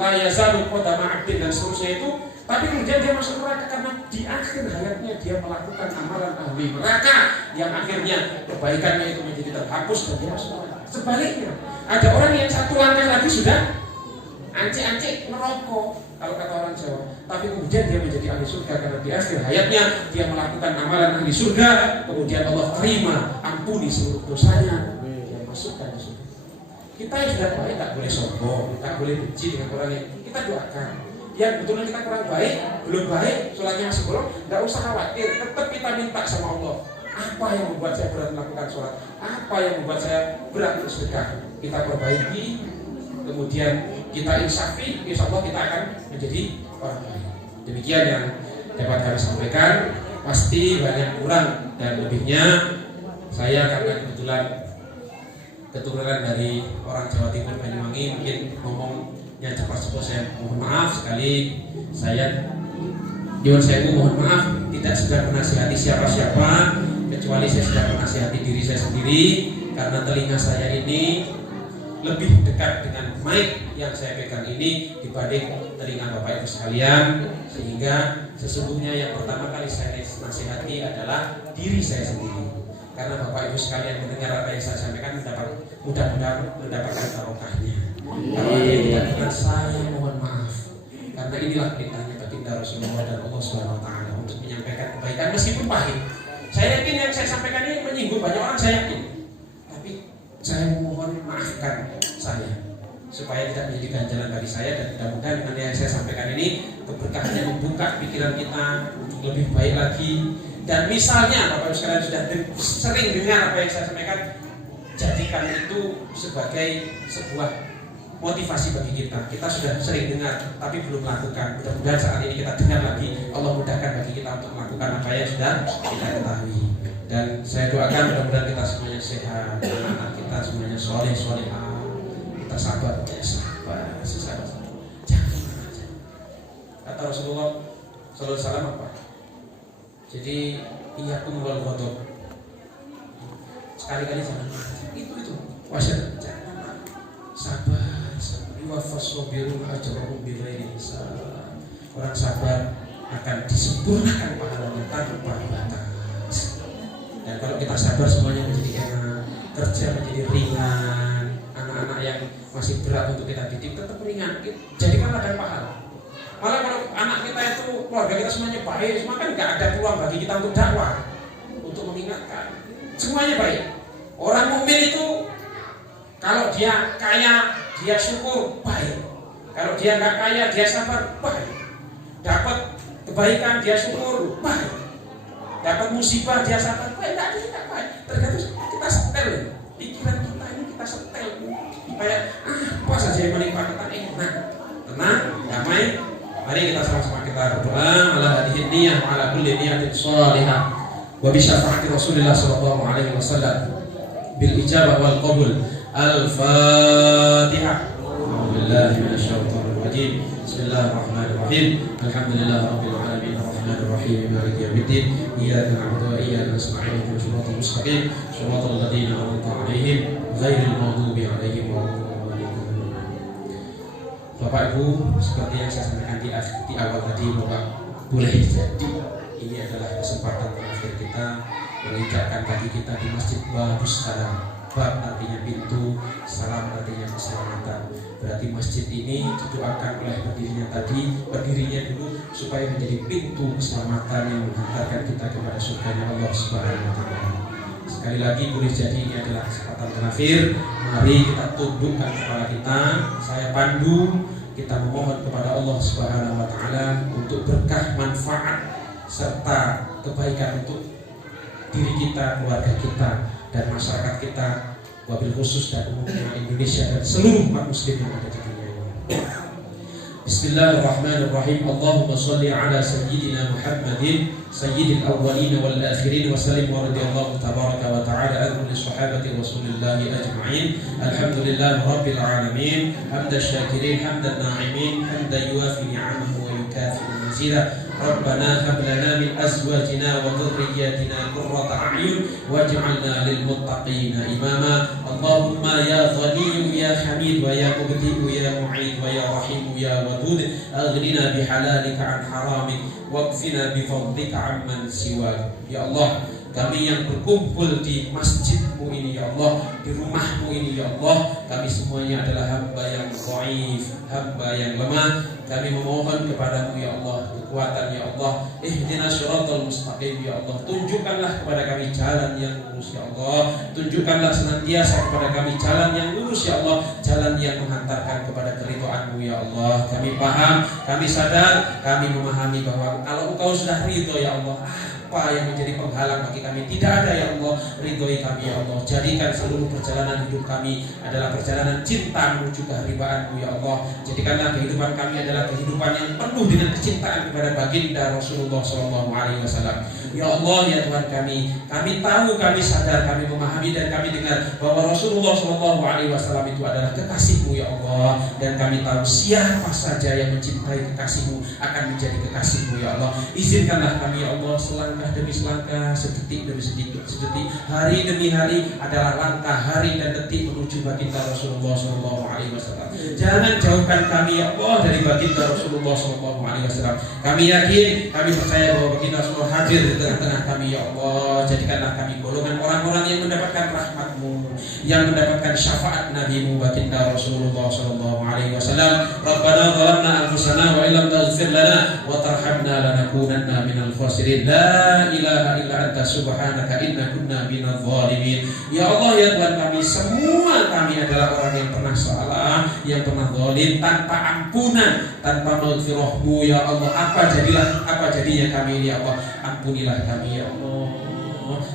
La yazalu qadama 'abdin dan seterusnya itu, tapi kemudian dia masuk neraka karena di akhir hayatnya dia melakukan amalan ahli neraka yang akhirnya kebaikannya itu menjadi terhapus dan dia masuk neraka. Sebaliknya, ada orang yang satu langkah lagi sudah ancik-ancik neraka kalau kata orang Jawa, tapi kemudian dia menjadi ahli surga karena di akhir hayatnya dia melakukan amalan ahli surga, kemudian Allah terima, ampuni seluruh dosanya, dia masukkan ke surga. Kita yang sudah baik tak boleh sombong, tak boleh benci dengan orang yang kita doakan. Yang betulnya kita kurang baik, belum baik, sholatnya masih bolong, nggak usah khawatir, tetap kita minta sama Allah. Apa yang membuat saya berat melakukan sholat? Apa yang membuat saya berat bersedekah? Kita perbaiki, kemudian kita insafi, insya Allah kita akan menjadi orang baik. Demikian yang dapat kami sampaikan. Pasti banyak kurang dan lebihnya saya karena kebetulan keturunan dari orang Jawa Timur Banyuwangi, mungkin ngomongnya cepat-cepat, saya mohon maaf sekali. Saya Nyuwun sewu, mohon maaf tidak sedang menasihati siapa-siapa, kecuali saya sedang menasihati diri saya sendiri, karena telinga saya ini lebih dekat dengan mic yang saya pegang ini dibanding telinga Bapak Ibu sekalian, sehingga sesungguhnya yang pertama kali saya nasihati adalah diri saya sendiri. Karena Bapak Ibu sekalian mendengar apa yang saya sampaikan mudah-mudahan mendapatkan barokahnya. Kalau ada yang tidak dengar, saya mohon maaf. Karena inilah perintahnya baginda Rasulullah dan Allah Subhanahu wa taala untuk menyampaikan kebaikan meskipun pahit. Saya yakin yang saya sampaikan ini menyinggung banyak orang, saya yakin. Tapi saya mohon maafkan saya supaya tidak menjadi ganjalan bagi saya, dan mudah-mudahan dengan yang saya sampaikan ini keberkahannya membuka pikiran kita untuk lebih baik lagi. Dan misalnya Bapak Ibu sekalian sudah sering dengar apa yang saya sampaikan, jadikan itu sebagai sebuah motivasi bagi kita. Kita sudah sering dengar tapi belum melakukan. Mudah-mudahan saat ini kita dengar lagi, Allah mudahkan bagi kita untuk melakukan apa yang sudah kita ketahui. Dan saya doakan mudah-mudahan kita semuanya sehat, anak-anak kita semuanya soleh-solehah, kita sabar, sabar. Jangan aja. Kata Rasulullah sallallahu alaihi wasallam apa? Jadi iyyakum wal ghadab. Sekali-kali jangan marah. Itu wajar, jangan sabar. Yuwaffas-sabirun ajrahum bighairi hisab. Orang sabar akan disempurnakan pahalanya tanpa batas. Dan kalau kita sabar semuanya menjadi enak, kerja menjadi ringan, anak-anak yang masih berat untuk kita didik tetap ringan. Jadikan ladang pahala. Malah kalau anak kita itu, keluarga kita semuanya baik, semua kan nggak ada peluang bagi kita untuk dakwah, untuk mengingatkan. Semuanya baik. Orang mukmin itu kalau dia kaya, dia syukur, baik. Kalau dia nggak kaya, dia sabar, baik. Dapat kebaikan, dia syukur, baik. Dapat musibah, dia sabar, baik. Tidak baik. Tergantung kita setel. Pikiran kita ini kita setel. Kayak apa saja yang menimpa kita enak, tenang, damai. Mari kita sama-sama kita berdoa ala hadhihi niyyah wa ala kulli niyatin shalihah wa bi syafaati Rasulillah sallallahu alaihi wasallam bil ijabah wal qabul. Al-Fatihah. Billahi minasyaitonir rajim. Bismillahirrahmanirrahim. Alhamdulillahirabbil alamin arrahmanir rahim maliki yaumiddin. Iyyaka na'budu wa iyyaka nasta'in ihdinas siratal mustaqim siratal ladzina an'amta 'alaihim ghairil maghdubi 'alaihim waladdallin. Bapak Ibu, seperti yang saya sampaikan di awal tadi, Bapak, boleh jadi ini adalah kesempatan terakhir kita menginjakkan kaki kita di Masjid Babus Salam. Bab artinya pintu, salam artinya keselamatan. Berarti masjid ini didoakan oleh pendirinya dulu supaya menjadi pintu keselamatan yang menghantarkan kita kepada surganya Allah Subhanahu wa taala. Sekali lagi boleh jadi ini adalah kesempatan terakhir. Mari kita tundukkan kepala kita, saya pandu, kita memohon kepada Allah Subhanahu wa taala untuk berkah, manfaat serta kebaikan untuk diri kita, keluarga kita dan masyarakat kita, wabil khusus dan umumnya Indonesia dan seluruh umat muslim yang ada di dunia ini. Bismillahirrahmanirrahim. Allahumma shalli ala sayyidina Muhammadin sayyidil awwalin wal akhirin wa sallim wa radiyallahu tabaraka wa ta'ala an kulli sahabati rasulillahi ajma'in. Alhamdulillahi rabbil alamin, hamdan syakirin, hamdan na'imin, hamdan yuwafi ni'amahu wa yukafi'u mazidah. Rabbana hab lana min azwajina wa dhurriyyatina qurrata a'yun waj'alna lil muttaqina imama. Allahumma ya Ghani ya Hamid wa ya Mubdi ya Mu'id wa ya Rahim ya Wadud, aghnina bihalalika an haramik waqfina bi fadlika amman siwak. Ya Allah, kami yang berkumpul di masjidmu ini ya Allah, di rumahmu ini ya Allah, kami semuanya adalah hamba yang dhaif, hamba yang lemah. Kami memohon kepadamu ya Allah kekuatan ya Allah. Ihdinas siratal mustaqim ya Allah. Tunjukkanlah kepada kami jalan yang lurus ya Allah. Tunjukkanlah senantiasa kepada kami jalan yang lurus ya Allah, jalan yang menghantarkan kepada keridhaan-Mu ya Allah. Kami paham, kami sadar, kami memahami bahwa kalau Engkau sudah ridho ya Allah, apa yang menjadi penghalang bagi kami. Tidak ada ya Allah. Ridhoi kami ya Allah. Jadikan seluruh perjalanan hidup kami adalah perjalanan cinta menuju keharibaanmu ya Allah. Jadikanlah kehidupan kami adalah kehidupan yang penuh dengan kecintaan kepada baginda Rasulullah SAW. Ya Allah ya Tuhan kami tahu, kami sadar, kami memahami dan kami dengar bahwa Rasulullah SAW itu adalah kekasih-Mu ya Allah, dan kami tahu siapa saja yang mencintai kekasih-Mu akan menjadi kekasih-Mu ya Allah. Izinkanlah kami ya Allah, selangkah demi selangkah, sedetik demi sedetik, hari demi hari adalah langkah hari dan detik menuju baginda Rasulullah SAW. Jangan jauhkan kami ya Allah dari baginda Rasulullah SAW. Kami yakin, kami percaya bahwa baginda Rasulullah hadir di tengah-tengah kami ya Allah. Jadikanlah kami golongan orang-orang yang mendapatkan rahmat-Mu, yang mendapatkan syafaat Nabi-Mu baginda Rasulullah SAW. Rabbana zalamna anfusana wa illam taghfir lana wa tarhamna lanakunanna minal khasirin. La ilaha illa anta subhanaka inna kunna minadh dhalimin. Ya Allah ya Tuhan kami, semua kami adalah orang yang pernah salah, yang pernah zalim, tanpa ampunan, tanpa maghfirah-Mu ya Allah. Apa jadinya kami ini ya Allah. Ampunilah kami ya Allah.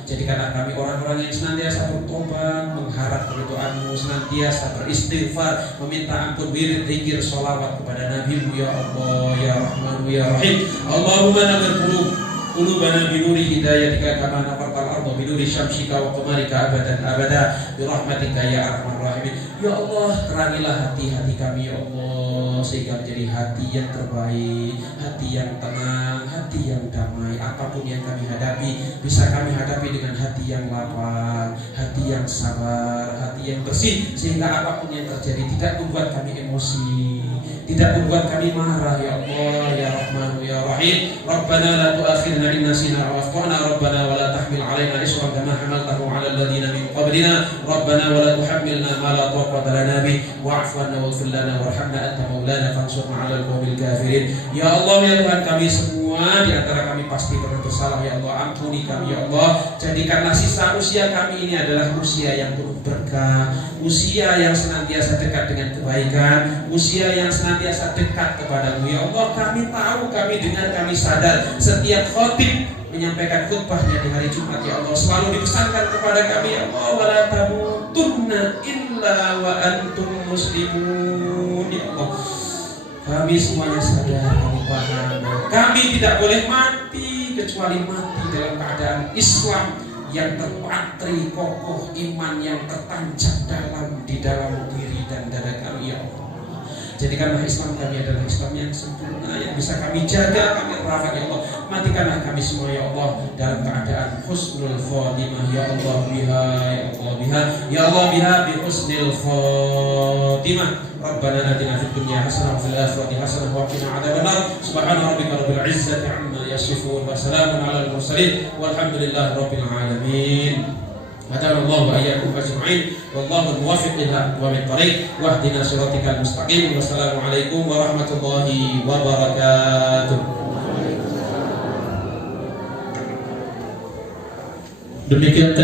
Jadikanlah kami orang-orang yang senantiasa bertobat, mengharap keridhaan-Mu, senantiasa beristighfar, meminta ampun, wirid, zikir, sholawat kepada Nabi-Mu ya Allah ya Rahman ya Rahim. Allahumma nawwir qulubana bi nuri hidayatika kama nafartal arda bi nuri syamsika wa qamarika abadan abada bi rahmatika ya arhamar rahimin. Ya Allah, terangilah hati-hati kami ya Allah, sehingga menjadi hati yang terbaik, hati yang tenang, hati yang damai. Apapun yang kami hadapi, bisa kami hadapi dengan hati yang lapang, hati yang sabar, hati yang bersih, sehingga apapun yang terjadi tidak membuat kami emosi, tidak membuat kami marah ya Allah ya Rahman ya Rahim. Rabbana la tu'akhidna in nasina aw akhtana, Rabbana wa la tahmil 'alaina isran kama hamaltahu 'ala alladhina min qablina, Rabbana wa la tuhammilna ma la taqata lana bih, wa'fu 'anna waghfir lana warhamna anta maulana fansurna 'alal qawmil kafirin. Ya Allah ya Tuhan kami, semua di antara kami pasti pernah bersalah ya Allah. Ampuni kami ya Allah. Jadikanlah sisa usia kami ini adalah usia yang penuh berkah, usia yang senantiasa dekat dengan kebaikan, usia yang senantiasa dekat kepadamu ya Allah. Kami tahu, kami dengar, kami sadar setiap khotib menyampaikan khutbahnya di hari Jumat ya Allah selalu dipesankan kepada kami ya Allah, wala tamutunna illa wa antum muslimun ya Allah. Kami semuanya sadar, kami paham, kami tidak boleh mati kecuali mati dalam keadaan Islam yang terpatri kokoh, iman yang tertancap di dalam diri dan dada kami ya Allah. Jadikanlah Islam kami adalah Islam yang sempurna, yang bisa kami jaga, kami rawat ya Allah. Matikanlah kami semua ya Allah dalam keadaan husnul khotimah ya Allah biha ya Allah biha ya Allah biha bi husnil khotimah. Rabbana atina fid dunya hasanah wa fil akhirati hasanah wa qina adzabannar. Subhana rabbika rabbil izzati amma yasifun wa salamun alal mursalin walhamdulillahi rabbil alamin. Hadaنا الله وإياكم أجمعين والله الموفق إلى أقوام الطريق واهدنا صراطك المستقيم والسلام عليكم ورحمة الله وبركاته. Demikian tadi